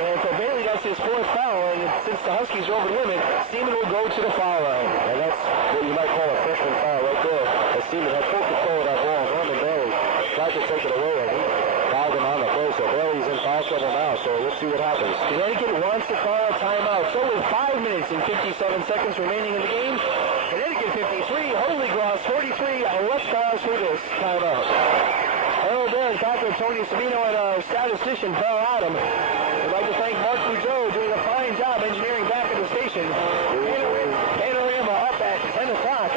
And so Bailey, that's his 4th foul, and since the Huskies are over the limit, Seaman will go to the foul line. And that's what you might call a freshman foul right there. As Seaman had full control of that ball. Norman Bailey tried to take it away, and he fouled him on the play. So Bailey's in foul trouble now, so let's see what happens. Connecticut wants to call a timeout. So with 5 minutes and 57 seconds remaining in the game, Connecticut 53, Holy Cross 43. Let's pause for this timeout. Errol Darak back with Tony Savino and our statistician, Paul Adam. We'd like to thank Mark Boudreau doing a fine job engineering back at the station. Panorama up at 10 o'clock,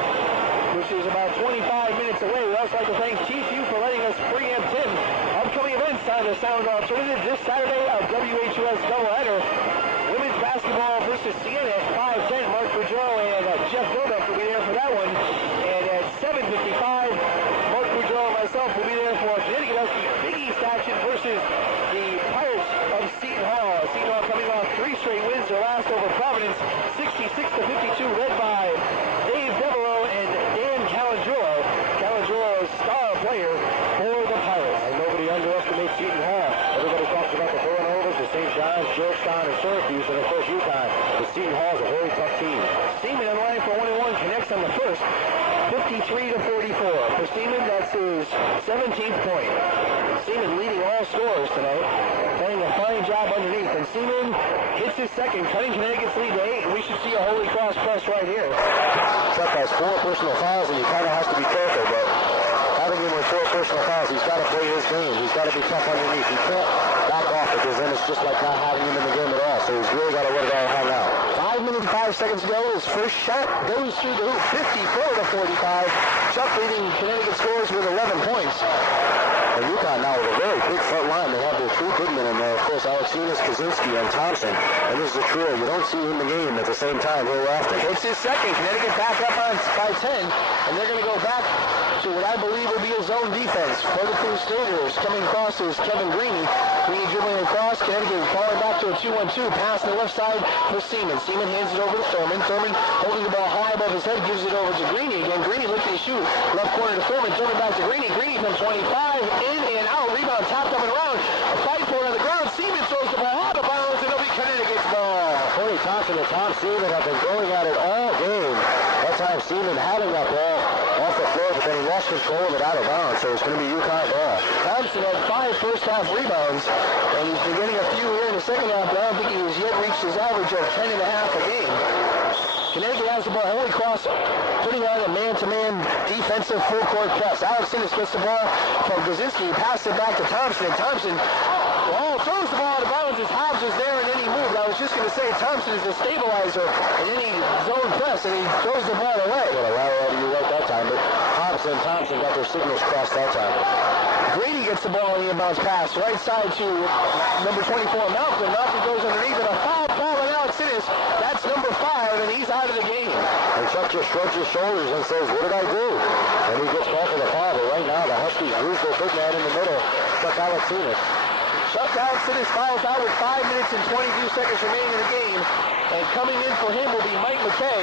which is about 25 minutes away. We'd also like to thank Chief U for letting us preempt him. Upcoming events on the Sound Alternative this Saturday, a WHUS doubleheader. Women's basketball versus Siena at 5:10. Mark Boudreau and Jeff Burbank will be there for that one. And at 7:55, Mark Boudreau and myself will be there for Connecticut Husky Big East action versus the Pirates of Seton Hall. Seton Hall coming off 3 straight wins, their last over Providence, 66-52, led by Dave Devereaux and Dan Calandrillo. Calandrillo is star player for the Pirates. And nobody underestimates Seton Hall. Everybody talks about the Villanova, the St. John's, Georgetown, and Syracuse, and of course UConn. But Seton Hall is a very tough team. Seaman in line for 1-1, connects on the first. 53-44. For Seaman, that's his 17th point. Seaman leading all scorers tonight, playing a fine job underneath. And Seaman hits his second, cutting Connecticut's lead to 8. And we should see a Holy Cross press right here. Chuck has 4 personal fouls, and he kind of has to be careful, but having him with 4 personal fouls, he's got to play his game. He's got to be tough underneath. He can't back off, because then it's just like not having him in the game at all. So he's really got to let it all hang out. 5 minutes, 5 seconds to go. His first shot goes through the hoop, 54-45. Chuck leading Connecticut scores with 11 points. And UConn now with a very big front line. They have their 3 big men in there. Of course, Alexinas, Kaczynski, and Thompson. And this is a trio. You don't see him in the game at the same time very often. It's his second. Connecticut back up on by 10. And they're going to go back to what I believe will be a zone defense. For the Crusaders, coming across is Kevin Greeny. Greeny dribbling across. Connecticut falling back to a 2-1-2. Pass on the left side for Seaman. Seaman hands it over to Thurman. Thurman holding the ball high above his head, gives it over to Greeny. again. Greeny looking to shoot. Left corner to Thurman. Thurman back to Greeny. Greeny from 25. In and out. Rebound tapped up and around. A fight for it on the ground. Seaman throws the ball out of bounds, and it'll be Connecticut's ball. Tony Thompson and Tom Seaman have been going at it all game. That time Seaman having that ball off the floor, but then he lost control of it out of bounds, so it's going to be UConn ball. Thompson had 5 first-half rebounds, and he's been getting a few here in the second half, but I don't think he has yet reached his average of 10.5 a game. Connecticut has the ball. Holy Cross putting on a man-to-man defensive full-court press. Alex Innes gets the ball from Gazinski. Passed it back to Thompson, and Thompson throws the ball out of bounds as Hobbs was there, and then he moved. I was just going to say Thompson is a stabilizer in any zone press, and he throws the ball away. Well, a you right that time, but Hobbs and Thompson got their signals crossed that time. Grady gets the ball on the inbounds pass. Right side to number 24, Malcolm. Malcolm goes underneath, and a foul on Alex Innes. That's number 5, and he's out of the game. And Chuck just shrugs his shoulders and says, what did I do? And he gets called for the foul, but right now the Huskies lose their big man in the middle, Chuck Alex Innes. Chuck Alex Innes fouls out with 5 minutes and 22 seconds remaining in the game. And coming in for him will be Mike McKay.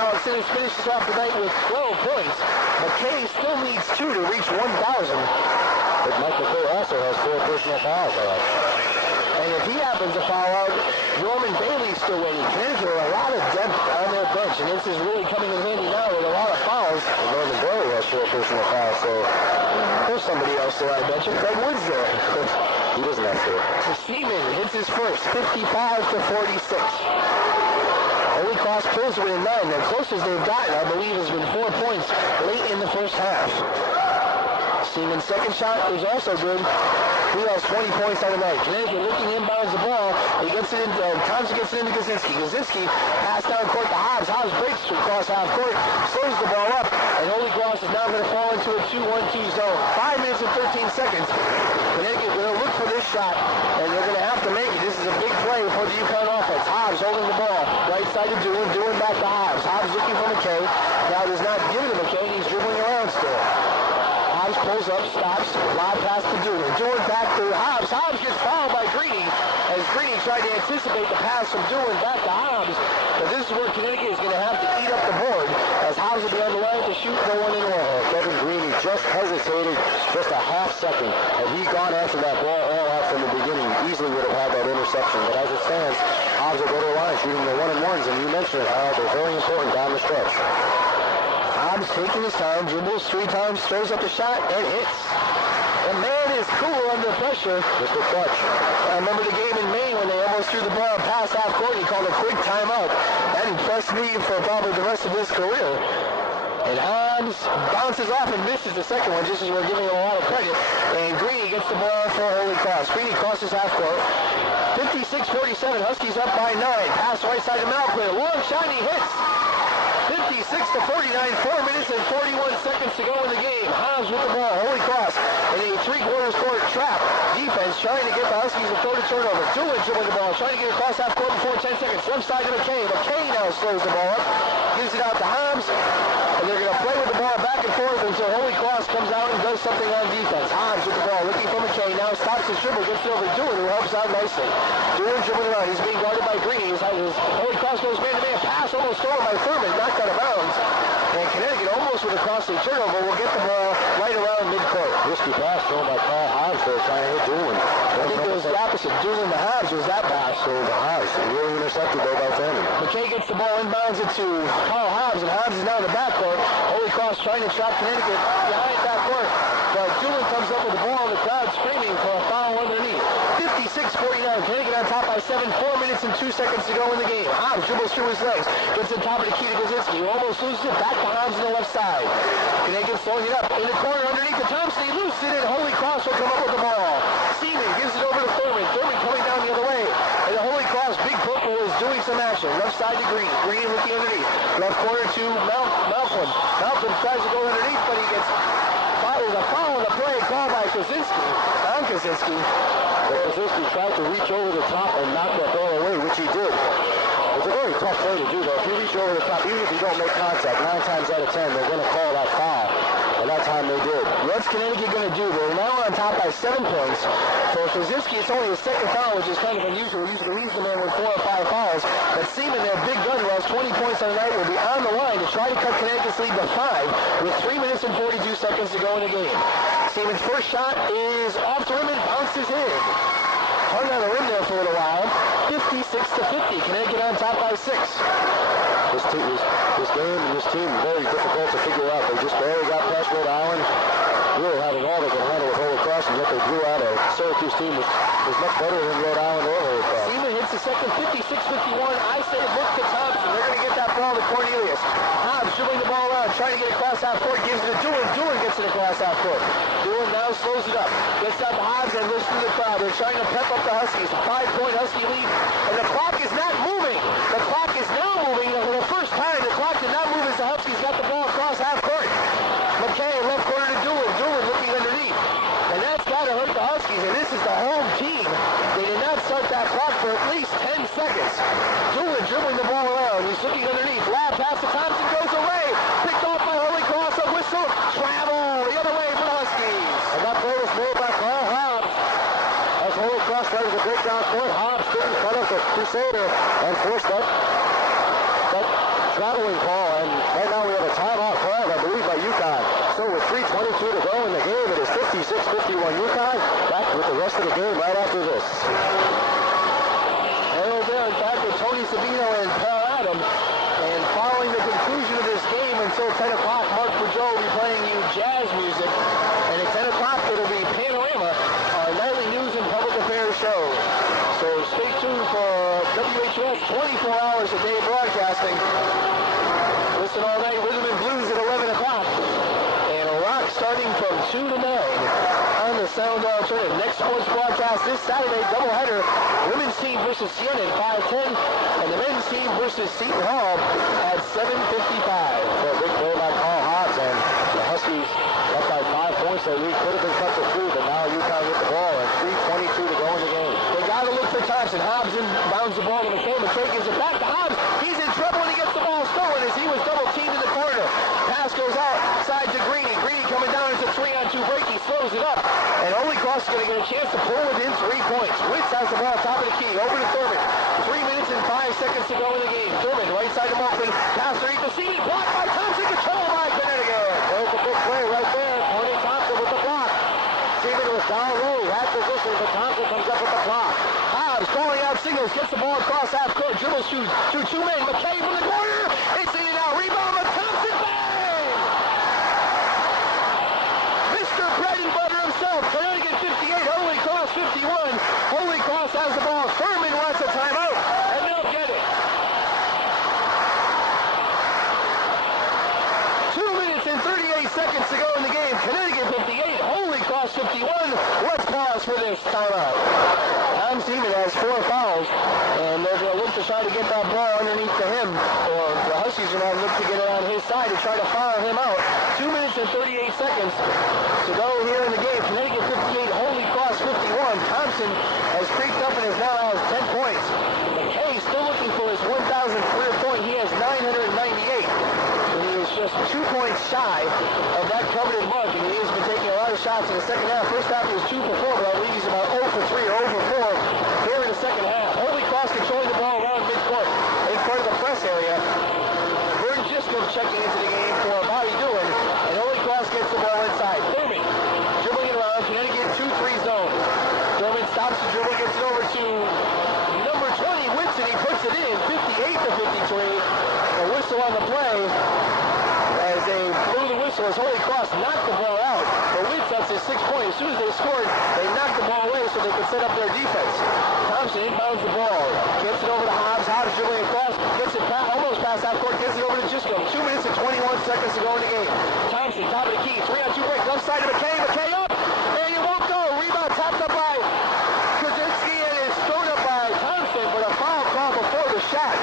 Alex Innes finishes off the night with 12 points. McKay still needs 2 to reach 1,000. But Mike McKay also has 4 personal fouls. And if he happens to foul out, Norman Bailey's still waiting. Connecticut a lot of depth on their bench, and this is really coming in handy now with a lot of fouls. And Norman Bailey has 4 personal fouls, so there's somebody else there, I bet you. Craig Woods there. He doesn't have to. Seaman hits his first, 55-46. Holy Cross pulls it in 9. The closest they've gotten, I believe, has been 4 points late in the first half. Seaman's second shot is also good. He has 20 points on the night. Connecticut looking inbounds the ball. He gets it into, Thompson gets it into Gazinski. Gazinski pass down court to Hobbs. Hobbs breaks across half court, slows the ball up, and Holy Cross is now going to fall into a 2-1-2 zone. 5 minutes and 13 seconds. Connecticut will look for this shot, and they're going to have to make it. This is a big play for the UConn offense. Hobbs holding the ball. Right side to Doohan. Doohan back to Hobbs. Hobbs looking for McKay. Now does not give it to McKay. He's dribbling around still. Hobbs pulls up, stops, lob pass to Doohan. Doohan back to Hobbs. Hobbs gets fouled by Greeny as Greeny tried to anticipate the pass from Doohan back to Hobbs. But this is where Connecticut is going to have to eat up the board as Hobbs will be on the line to shoot no one in one. Kevin Greeny just hesitated just a half second. Had he gone after that ball all out from the beginning, easily would have had that interception. But as it stands, Hobbs will go to the line shooting the 1-and-1s, and you mentioned it, Howard. They're very important down the stretch. Hobbs taking his time, dribbles 3 times, throws up the shot, and hits. The man is cool under pressure. Just a touch. I remember the game in May when they almost threw the ball past half court. He called a quick timeout. That impressed me for probably the rest of his career. And Hobbs bounces off and misses the second one, just as we're giving him a lot of credit. And Greeny gets the ball for Holy Cross. Greeny crosses half court. 56-47, Huskies up by 9. Pass right side to Malquin. Long shot, he hits. 56-49, 4 minutes and 41 seconds to go in the game. Hobbs with the ball. Holy Cross in a 3/4 court trap. Defense trying to get the Huskies to throw the turnover. Doohan dribbling the ball, trying to get across half court before 10 seconds. Left side to McKay. McKay now slows the ball up. Gives it out to Hobbs. And they're going to play with the ball back and forth until Holy Cross comes out and does something on defense. Hobbs with the ball, looking for McKay. Now stops his dribble, gets it over to Doohan, who helps out nicely. Doohan dribbling around. He's being guarded by Greeny. Holy Cross goes man-to-man. Pass almost stolen by Thurman. Knocked out of bounds. And Connecticut almost with a costly turnover will get the ball right around midcourt. Risky pass thrown by Carl Hobbs there trying to hit Doohan. I think it was the opposite. Doohan to Hobbs was that pass. So the Hobbs really intercepted though by Thurman. McKay gets the ball inbounds it to Carl Hobbs, and Hobbs is now in the backcourt. Holy Cross trying to trap Connecticut behind backcourt. But Doohan comes up with the ball, and the crowd screaming for a foul underneath. 56-49. Connecticut on top by 7. 4 minutes and 2 seconds to go in the game. Hobbs dribbles through his legs. Gets on top of the key to Gazinski, who almost loses it. Back to Hobbs on the left side. Connecticut throwing it up in the corner underneath to Thompson. He loses it, and Holy Cross will come up with the ball. Seaman gives it over to Thurman. Thurman coming down the other way. And the Holy Cross Big Purple is doing some action. Left side to Greeny. Greeny looking underneath. Left corner to Malcolm. Malcolm tries to go underneath, but he gets fouled. A foul on the play called by Kaczynski. On Kaczynski. Kaczynski tried to reach over the top and knock that ball away, which he did. It's a very tough play to do, though. If you reach over the top, even if you don't make contact, 9 times out of 10, they're going to call that foul. And that time they did. What's Connecticut going to do? They're now on on top by 7 points. For Krasinski, it's only his second foul, which is kind of unusual. Usually leads the man with 4 or 5 fouls. But Seaman, their big gun, who has 20 points on the night, will be on the line to try to cut Connecticut's lead to 5 with 3 minutes and 42 seconds to go in the game. Seaman's first shot is off the rim and bounces in. Hung on the rim there for a little while. 56-50. Connecticut on top by 6. This game and this team very difficult to figure out. They just barely got past Rhode Island. Really having all they can handle with Holy Cross, and yet they drew out a Syracuse team was much better than Rhode Island or Holy Cross. Seaman hits the second, 56-51. I say look to Thompson. They're going to get that ball to Cornelius. Hobbs dribbling the ball around, trying to get across half court, gives it to Doohan. Doohan gets it across half court. Doohan now slows it up. Gets out to Hobbs and lifts through the crowd. They're trying to pep up the Huskies. A 5-point Husky lead, and the clock is not moving. The clock is now moving. For the first time, the clock did not move as the Huskies got the ball across half court. McKay, left corner to Doohan. Doohan looking underneath. And that's got to hurt the Huskies, and this is the home team. They did not start that clock for at least 10 seconds. Doohan dribbling the ball around. He's looking underneath. Lab pass to Thompson, goes away. Picked off by Holy Cross. A whistle. Travel the other way for the Huskies. And that play was made by Carl Hobbs. As Holy Cross started to break down court, Hobbs didn't cut up the Crusader and forced that traveling call. And right now we have a timeout called, I believe, by UConn. So with 3:22 to go in the game, it is 56-51 UConn. Back with the rest of the game right after this. Harold Darak back with Tony Savino and Paul Adam. And following the conclusion of this game until 10 o'clock, Mark Boudreau will be playing you jazz music. And at 10 o'clock, it'll be Panorama, our nightly news and public affairs show. So stay tuned for WHUS 24 hours a day broadcasting. Listen all night, Rhythm and Blues at 11 o'clock. And rock starting from 2 to 9 on the Sound Alternative. Next sports broadcast this Saturday, doubleheader. Women's team versus Siena at 5:10. And the men's team versus Seton Hall at 7:55. So a big play by Carl Hobbs, and the Huskies up by 5 points. That lead could have been cut to 3, but now UConn get the ball and 3:22 to go in the game. They got to look for Thompson. Hobbs inbounds the ball to McKay. McKay gives it back to Hobbs. He's in trouble and he gets the ball stolen as he was double teamed in the corner. Pass goes outside to Greeny. Greeny coming down as a 3-on-2 break. He slows it up. And Holy Cross is going to get a chance to pull within 3 points. Witz has the ball top of the key. Over to Thurman. 3 minutes and 5 seconds to go in the game. Thurman, right side him open. Pass underneath the seat. Blocked by Thompson. Control by Connecticut. There's a big play right there. Tony Thompson with the block. Seaman was down low. He had position, but Thompson comes up with the block. Hobbs calling out signals. Gets the ball across half court. Dribbles through 2 men. McKay from the corner. It's in and out. Rebound by Thompson. Bang! Mr. Bread and Butter himself. Connecticut 58. Holy Cross 51. Holy Cross has the ball. Thurman wants a timeout. And they'll get it. 2 minutes and 38 seconds to go in the game. Connecticut 58. Holy Cross 51. Let's pause for this timeout. Tom Seaman has 4 fouls, and they're going to look to try to get that ball underneath to him, or the Huskies are going to look to get it on his side to try to foul him out. 2 minutes and 38 seconds to go here in the game. Connecticut 58, Holy Cross 51. Thompson has creeped up and now has 10 points. McKay still looking for his 1,000th career point. He has 998. And he is just 2 points shy of that coveted mark, and he has been taking a lot of shots in the second half. First half he was 2 for 4, but I believe he's about 0 for 3 or 0 for 4 here in the second half. Holy Cross controlling the ball around midcourt in front of the press area. Vern Giscombe checking into the game for Bobby Doohan, and Holy Cross gets the ball inside. Thurman dribbling it around. Connecticut 2-3 zone. Thurman stops the dribble, gets it over to number 20, Whitson. He puts it in, 58-53. A whistle on the play. As they blew the whistle as Holy Cross knocked the ball out. But Witz, that's his 6th point. As soon as they scored, they knocked the ball away so they could set up their defense. Thompson inbounds the ball. Gets it over to Hobbs. Hobbs dribbling across. Gets it almost past half court. Gets it over to Giscombe. 2 minutes and 21 seconds to go in the game. Thompson, top of the key. 3-on-2 break. Left side of McKay. McKay up. And it won't go. Rebound tapped up by Krasinski and is thrown up by Thompson. But a foul call before the shot.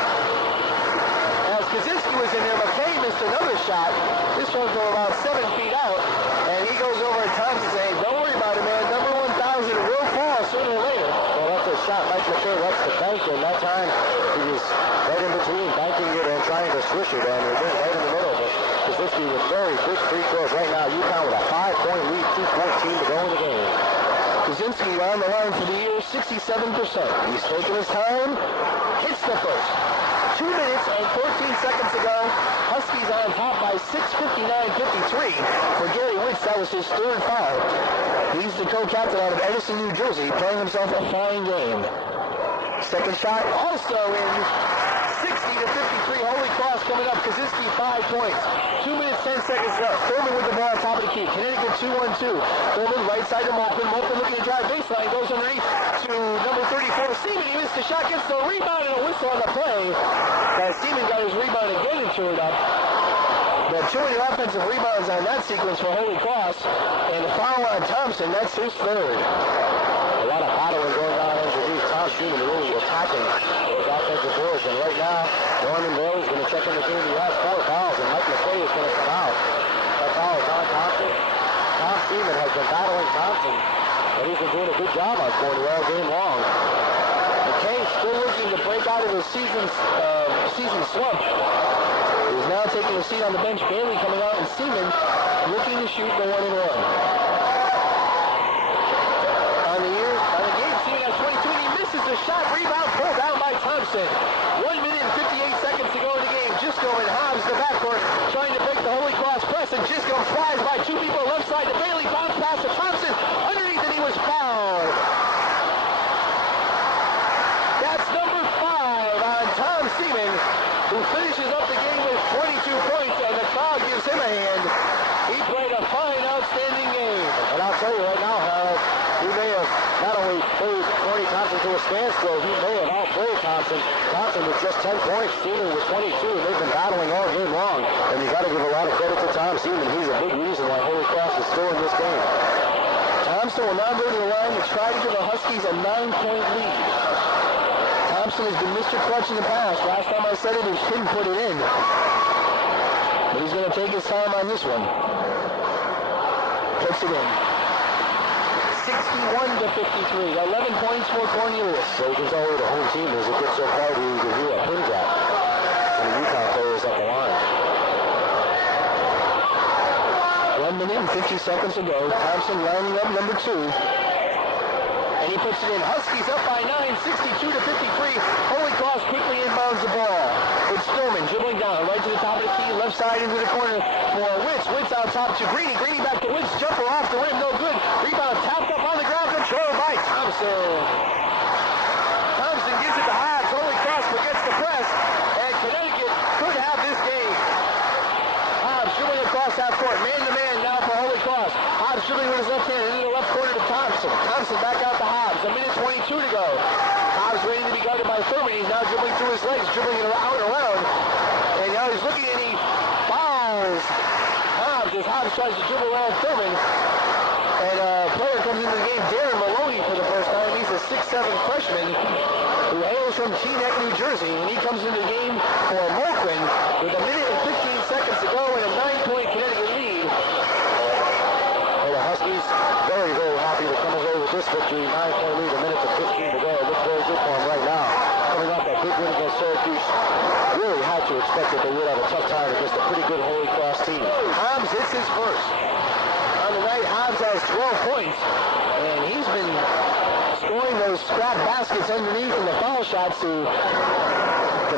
As Krasinski was in there, McKay missed another shot. This one from about 7 feet out. And he goes over to Thompson saying, don't worry about it, man. Number 1,000 will fall sooner or later. Well, that's a shot. Mike McKay lets the bank in. That time he was right in between banking it and trying to swish it, and it went right in the middle. But Kaczynski with very big free throws right now. UConn with a 5-point lead, 2:14 to go in the game. Kaczynski on the line for the year, 67%. He's taking his time, hits the first. 2 minutes and 14 seconds to go. Huskies on top by 6:59-53. For Gary Witz, that was his third foul. He's the co-captain out of Edison, New Jersey, playing himself a fine game. Second shot also in. 60-53, Holy Cross coming up. Kaczynski 5 points. 2 minutes, 10 seconds left. Thurman with the ball on top of the key. Connecticut 2-1-2. Thurman right side to Malkin. Malkin looking to drive baseline. Goes underneath to number 34. Seaman, he missed the shot. Gets the rebound and a whistle on the play. Seaman got his rebound again and threw it up. But too many offensive rebounds on that sequence for Holy Cross. And a foul on Thompson. That's his third. A lot of battling going on underneath. Tom Seaman really attacking those offensive boards. And right now, Norman Bailey's going to check in the game. He has 4 fouls, and Mike McKay is going to come out. That foul is on Thompson. Tom Seaman has been battling Thompson, but he's been doing a good job on scoring all game long. McKay still looking to break out of his season slump. He's now taking a seat on the bench. Bailey coming out, and Seaman looking to shoot the 1-and-1. On the game, Seaman has 22, and he misses the shot. Rebound pulled down by Thompson. 1 minute and 58 seconds to go in the game. Jisco and Hobbs the backcourt trying to break the Holy Cross press, and Jisco flies by 2 people left side to Bailey. Bounce pass to Thompson. Underneath, and he was fouled. That's number 5 on Tom Seaman, who finishes up the game with 22 points, and the crowd gives him a hand. He played a fine, outstanding game. And I'll tell you right now, Harold, he may have not only played Tony Thompson to a standstill, he may have outplayed Thompson. Thompson with just 10 points, Seaman with 22. They've been battling all game long, and you got to give a lot of credit to Tom Seaman. He's a big reason why Holy Cross is still in this game. Thompson will now go to the line to try to give the Huskies a 9-point lead. Thompson has been Mr. Clutch in the past. Last time I said it, he couldn't put it in. But he's going to take his time on this one. Puts it in. 61-53. 11 points for Cornelius. So you can tell the home team is a bit so hard to do a pin drop. And the UConn players up the line. 1 minute and 50 seconds to go. Thompson lining up number 2. And he puts it in. Huskies up by 9, 62-53. Holy Cross quickly inbounds the ball. It's Stillman dribbling down right to the top of the key, left side into the corner for Witz. Witz out top to Greeny. Greeny back to Witz. Jumper off the rim, no good. Rebound tapped up on the ground, controlled by Thompson. Thompson gives it to Hobbs. Holy Cross forgets the press, and Connecticut could have this game. Hobbs dribbling across half court, man to man now for Holy Cross. Hobbs dribbling with his left hand into the left corner to Thompson. Thompson back out to Hobbs. 1 minute 22 to go. Hobbs waiting to be guarded by Thurman. He's now dribbling through his legs, dribbling it out and around. And now he's looking and he fouls Hobbs as Hobbs tries to dribble around Thurman. And a player comes into the game, Darren Maloney, for the first time. He's a 6'7 freshman who hails from Teaneck, New Jersey. And he comes into the game for Mulquin with 1 minute and 15 seconds to go and a 9-point Connecticut lead. Well, the Huskies very, very happy to come away with this victory. 9-point lead, 1 minute to 15 to go. It looks very good for them right now. Coming off that big win against Syracuse, really had to expect that they would have a tough time against a pretty good Holy Cross team. Hobbs hits his first. On the right, Hobbs has 12 points, and he's been scoring those scrap baskets underneath in the foul shots to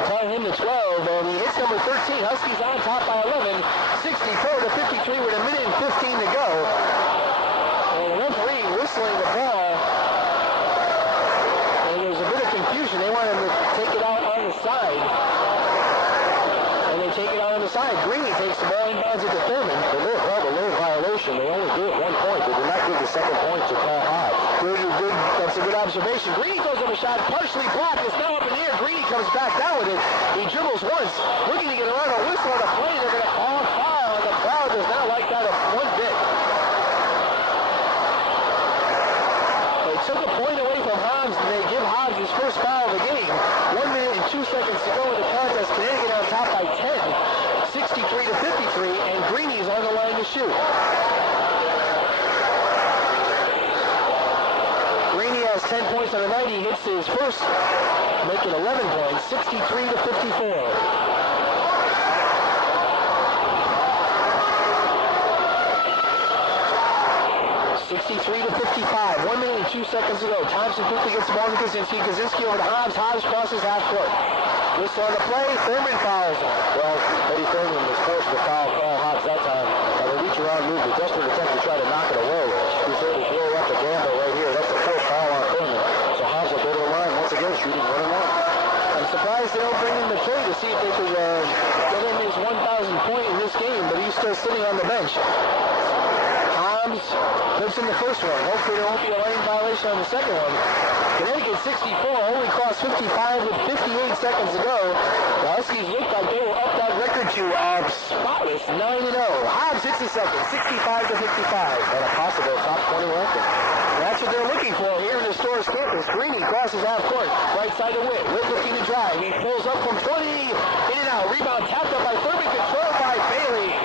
tie him to 12, and he hits number 13. Huskies on top by 11, 64-53 with 1 minute and 15 to go. And the referee whistling the ball, and there's a bit of confusion. They want him to take it out on the side, and they take it out on the side. Greeny takes the ball inbounds at the Thurman. They were called a low violation. They only gave 1 point. They did not give the second point to Paul Hobbs. Good. That's a good observation. Greeny throws up a shot, partially blocked. It's now up in the air. Greeny comes back down with it. He dribbles once, looking to get around a whistle on a play. They're going to call a foul, and the crowd does not like that one bit. They took a point away from Hobbs, and they give Hobbs his first foul of the game. 1 minute and 2 seconds to go in the contest. Connecticut on top by 10, 63-53, and Greeny's on the line to shoot. Greeny has 10 points on the night. He hits his first, making 11 points, 63-54. 63 to 55. 1 minute and 2 seconds to go. Thompson quickly gets the ball to Kaczynski. Kaczynski over to Hobbs. Hobbs crosses half court. Whistle on the play. Thurman fouls him. Well, Eddie Thurman was forced to foul Carl Hobbs that time. The reach around move, the desperate attempt to try to knock it away. He's able to blow up the gamble right here. That's the fourth foul on Thurman. So Hobbs will go to the line once again, shooting 1 and 1. I'm surprised they don't bring in McKay to see if they could get in his 1,000 point in this game, but he's still sitting on the bench. Hobbs puts in the first one. Hopefully there won't be a lane violation on the second one. Connecticut 64, Holy Cross 55 with 58 seconds to go. The Huskies look like they will up that record to spotless 9-0. Hobbs hits the second, 65 to 55. And a possible top 20 ranking. That's what they're looking for here in the Storrs campus. Greeny crosses half court, right side of Witt. Witt looking to drive. He pulls up from 20, in and out. Rebound tapped up by Thurman, controlled by Bailey.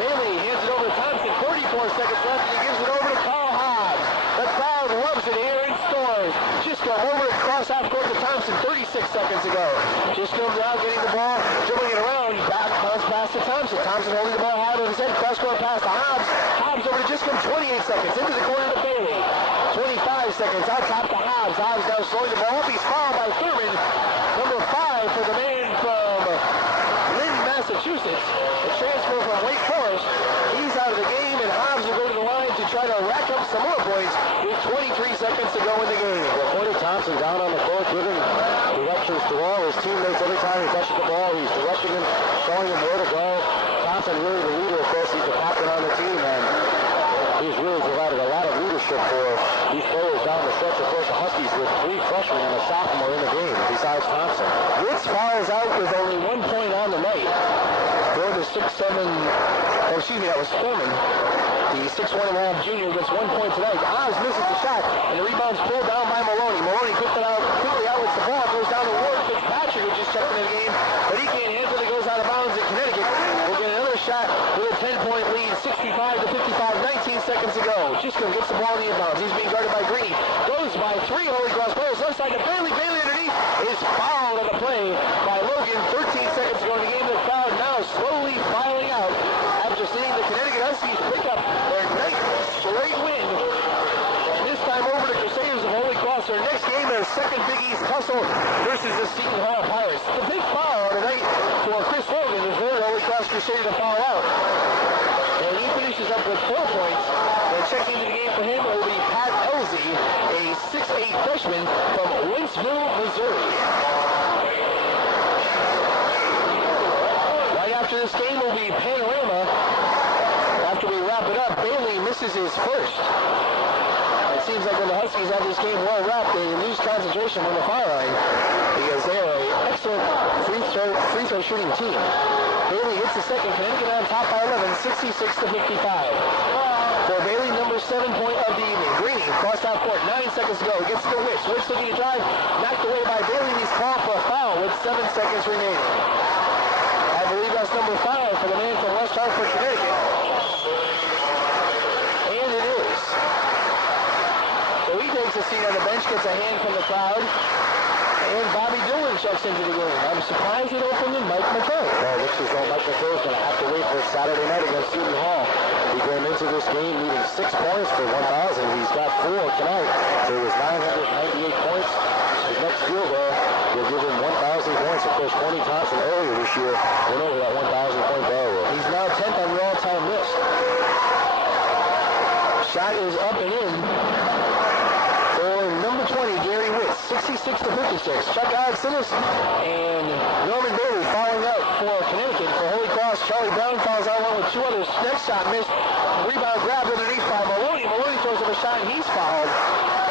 Bailey hands it over to Thompson. 44 seconds left, and he gives it over to Carl Hobbs. The crowd loves it here in Storrs. Giscombe over to cross half court to Thompson. 36 seconds ago. Giscombe now getting the ball, dribbling it around. Back bounce pass to Thompson. Thompson holding the ball high over his head. Cross court pass to Hobbs. Hobbs over to Giscombe. 28 seconds into the corner to Bailey. 25 seconds out top to Hobbs. Hobbs now slowing the ball up. He's fouled by Thurman. Number 5 for the man from Lynn, Massachusetts. A transfer from Wake Forest. He's out of the game, and Hobbs will go to the line to try to rack up some more points with 23 seconds to go in the game. Well, Cody Thompson down on the court, giving directions to all his teammates. Every time he touches the ball, he's directing them, showing them where to go. Thompson really the leader, of course. He's the captain on the team, and he's really provided a lot of leadership for these players down the stretch. Of course, the Huskies with 3 freshmen and a sophomore in the game, besides Thompson. Witz fouls out with only 1 point on the night. For the 6'7", that was Thurman. The 6'1.5" junior gets 1 point tonight. Hobbs misses the shot, and the rebound's pulled down by Maloney. Maloney quickly outlets the ball, goes down to Ward. Fitzpatrick, who just checked into the game, but he can't handle it. It goes out of bounds in Connecticut. We'll get another shot with a 10-point lead, 65 to 55, 19 seconds to go. Giscombe gets the ball in the inbounds. He's being guarded by Greeny. Goes by 3 Holy Cross players. Left side to Bailey. Bailey underneath is fouled on the play by Logan. 13 seconds to go in the game. The crowd now slowly filing out after seeing the Connecticut Huskies pick up their 9th straight win. And this time over to Crusaders of Holy Cross. Their next game is second Big East tussle versus the Seton Hall Pirates. The big foul tonight for Chris Logan, the third Holy Cross Crusader to foul out. And he finishes up with 4 points. And checking into the game for him will be Pat Elzey, a 6'8" freshman from Wentzville, Missouri. Right after this game will be Panorama. After we wrap it up, Bailey misses his first. It seems like when the Huskies have this game well wrapped, they lose concentration from the foul line because they are an excellent free throw shooting team. Bailey hits the second. Connecticut on top by 11, 66 to 55. For Bailey, number 7 point of the evening. Greeny, cross half court, 9 seconds to go. He gets to the Witch. Witch looking to drive, knocked away by Bailey. He's called for a foul with 7 seconds remaining. I believe that's number 5 for the man from West Hartford, Connecticut. And it is. So he takes a seat on the bench, gets a hand from the crowd. And Bobby Dillon checks into the game. I'm surprised it opened in Mike McCray. Well, looks as though Mike McCray is going to have to wait for Saturday night against Seton Hall. He came into this game needing 6 points for 1,000. He's got 4 tonight, so it was 998 points. His next field goal will give him 1,000 points. Of course, Tony Thompson earlier this year went over that 1,000-point barrier. He's now 10th on the all-time list. Shot is up and in for number 20, Gary Witz, 66 to 56. Chuck Alexinis and Norman Bailey fouling out for Connecticut. For Holy Cross, Charlie Brown fouls out one with 2 others. Next shot missed. Rebound grabbed underneath by Maloney. Maloney throws up a shot and he's fouled.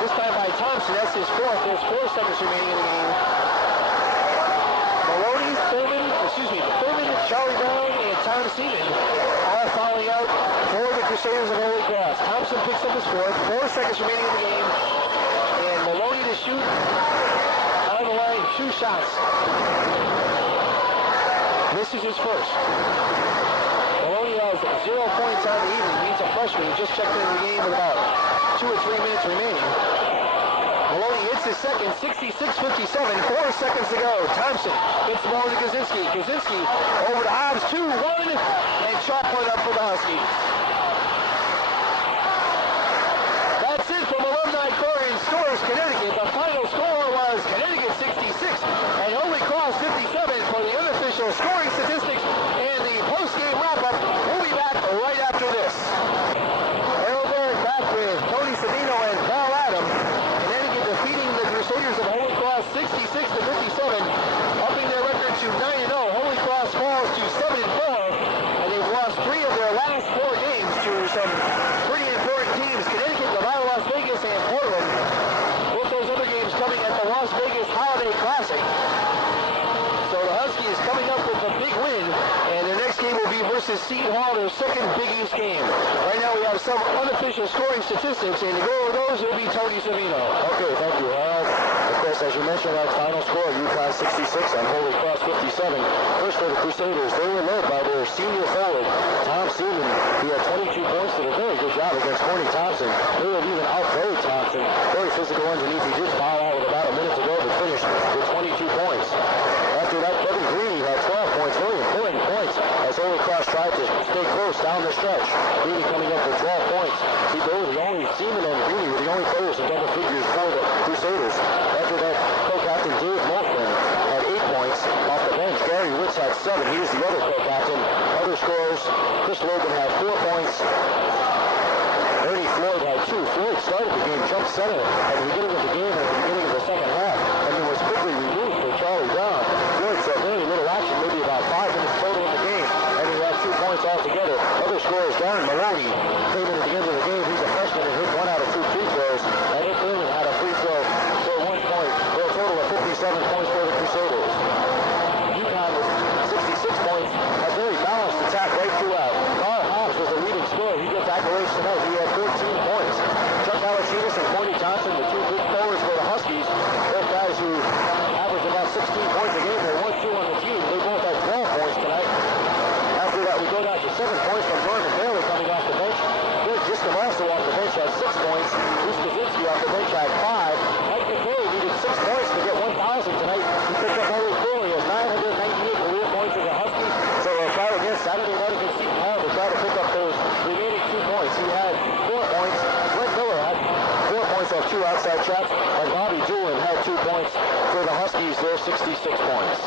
This time by Thompson. That's his 4th. There's 4 seconds remaining in the game. Maloney, Thurman, Charlie Brown, and Tom Seaman all fouling out for the Crusaders of Holy Cross. Thompson picks up his 4th. 4 seconds remaining in the game. And Maloney to shoot on the line. 2 shots. Misses his first. Maloney has 0 points on the evening. He's a freshman. He just checked into the game with about 2 or 3 minutes remaining. Maloney hits his second, 66-57, 4 seconds to go. Thompson gets the ball to Kaczynski. Kaczynski over to Hobbs, 2-1, and shot put up for the Huskies. versus Seton Hall, their second Big East game. Right now we have some unofficial scoring statistics, and to go over those will be Tony Savino. Okay, thank you, Harold. Of course, as you mentioned, that final score, UConn 66 and Holy Cross 57. First for the Crusaders, they were led by their senior forward, Tom Seaman. He had 22 points, did a very good job against Corny Thompson. They have even outplayed Thompson. Very physical underneath. He did foul out with about a minute to go, but finished with 22 points. After that, Kevin Greene had 12 points, very important points, as Holy Cross tried to stay close down the stretch. Greene coming up with 12 points. Seaman and Greene were the only players in double figures for the Crusaders. After that, co-captain Dave Moltman had 8 points. Off the bench, Gary Witz had 7. He was the other co-captain. Other scorers, Chris Logan had 4 points. Ernie Floyd had 2. Floyd started the game, jumped center at the beginning of the game and at the beginning of the second half, and then was quickly removed for Charlie Brown. Floyd saw very little action, maybe about 5 minutes total in the game, and he had 2 points altogether. Other scorers, Darren Maloney came in at the end of the game. He's a freshman and hit 1 out of 2 free throws. And Nick Lehman had a free throw for 1 point, for a total of 57 points for the Crusaders. UConn with 66 points, a very balanced attack right throughout. Carl Hobbs was the leading scorer. He gets accolades tonight. He had 13 points. Chuck Alachidas and Corny Thompson, the 2 big forwards for the Huskies. Both guys who average about 16 points a game. They're 1-2 on the team. They both had 12 points tonight. After that, we go down to 7 points from Norman Bailey coming off the bench. Greg Giscom also off the bench had 6 points. Bruce Kaczynski off the bench had 5. Mike McKay needed 6 points to get 1,000 tonight. He picked up only 4. He has 998 career points as a Husky. So we'll try again Saturday night against Seton Hall to try to pick up those remaining 2 points. He had 4 points. Brent Miller had 4 points off 2 outside shots. And Bobby Doolin had 2 points for the Huskies. They're 66 points.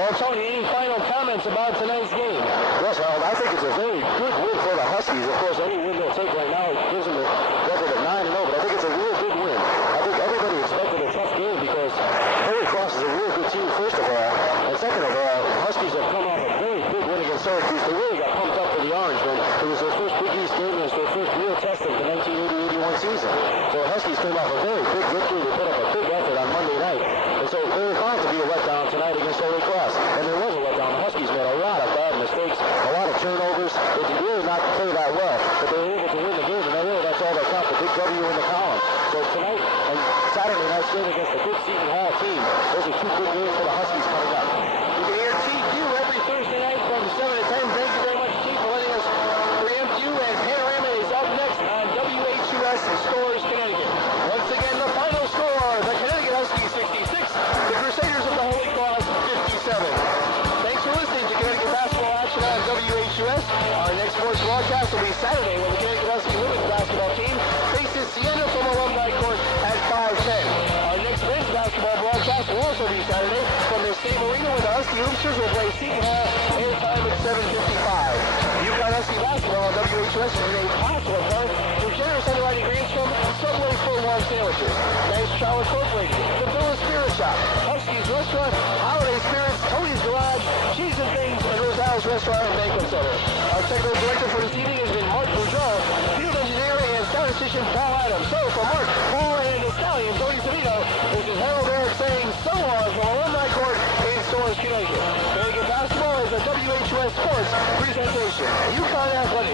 Well, Tony, any final comments about tonight's game? Yes, Harold, I think it's a very good win for the Huskies. Of course, any win they'll take right now gives them a record of 9-0, but I think it's a real good win. I think everybody expected a tough game because Holy Cross is a real good team, first of all. And second of all, the Huskies have come off a very big win against Syracuse. They really got pumped up for the Orangemen. It was their first Big East game, and it was their first real test of the 1980-81 season. So the Huskies came off a very big victory. They put up a big effort on Monday night. And so they were bound to be a letdown tonight against Holy Cross. And there was a letdown. The Huskies made a lot of bad mistakes, a lot of turnovers. They did really not play that well, but they were able to win the game, and really that's all that counts, a big W in the column. So tonight and Saturday night's game against the good Seton Hall team, those are 2 good games for the Huskies coming up. You can hear TQ every Thursday night from 7 to 10. Thank you very much, Chief, for letting us preempt you, and Panorama is up next on WHUS in Storrs, Connecticut. Once again, the final score, the Connecticut Huskies 66, the Crusaders of the Holy Cross 57. Thanks for listening to Connecticut basketball action on WHUS. Our next sports broadcast will be Saturday when the Connecticut Husky women's basketball team faces Siena from Alumni Court at 5:10. Our next men's basketball broadcast will also be Saturday from the same arena where the Husky Hoopsters will play Seton Hall, airtime at 7:55. UConn Husky basketball on WHUS is made possible through generous underwriting grants from Subway full-warm sandwiches, Nice Chow Incorporated, the Villa Spirit Shop, Husky's Restaurant, Holiday Spirits, Tony's Garage, Cheese and Things, and Rosal's Restaurant and Banquet Center. Our technical director for this evening has been Mark Bourgeau, field engineer and statistician Paul Adams. So for Mark, Paul, and the Stallion, Tony Savino, this is Harold Darak saying so long from Alumni Court in Storrs, Connecticut. Connecticut basketball is a WHUS Sports presentation. UConn Athletics.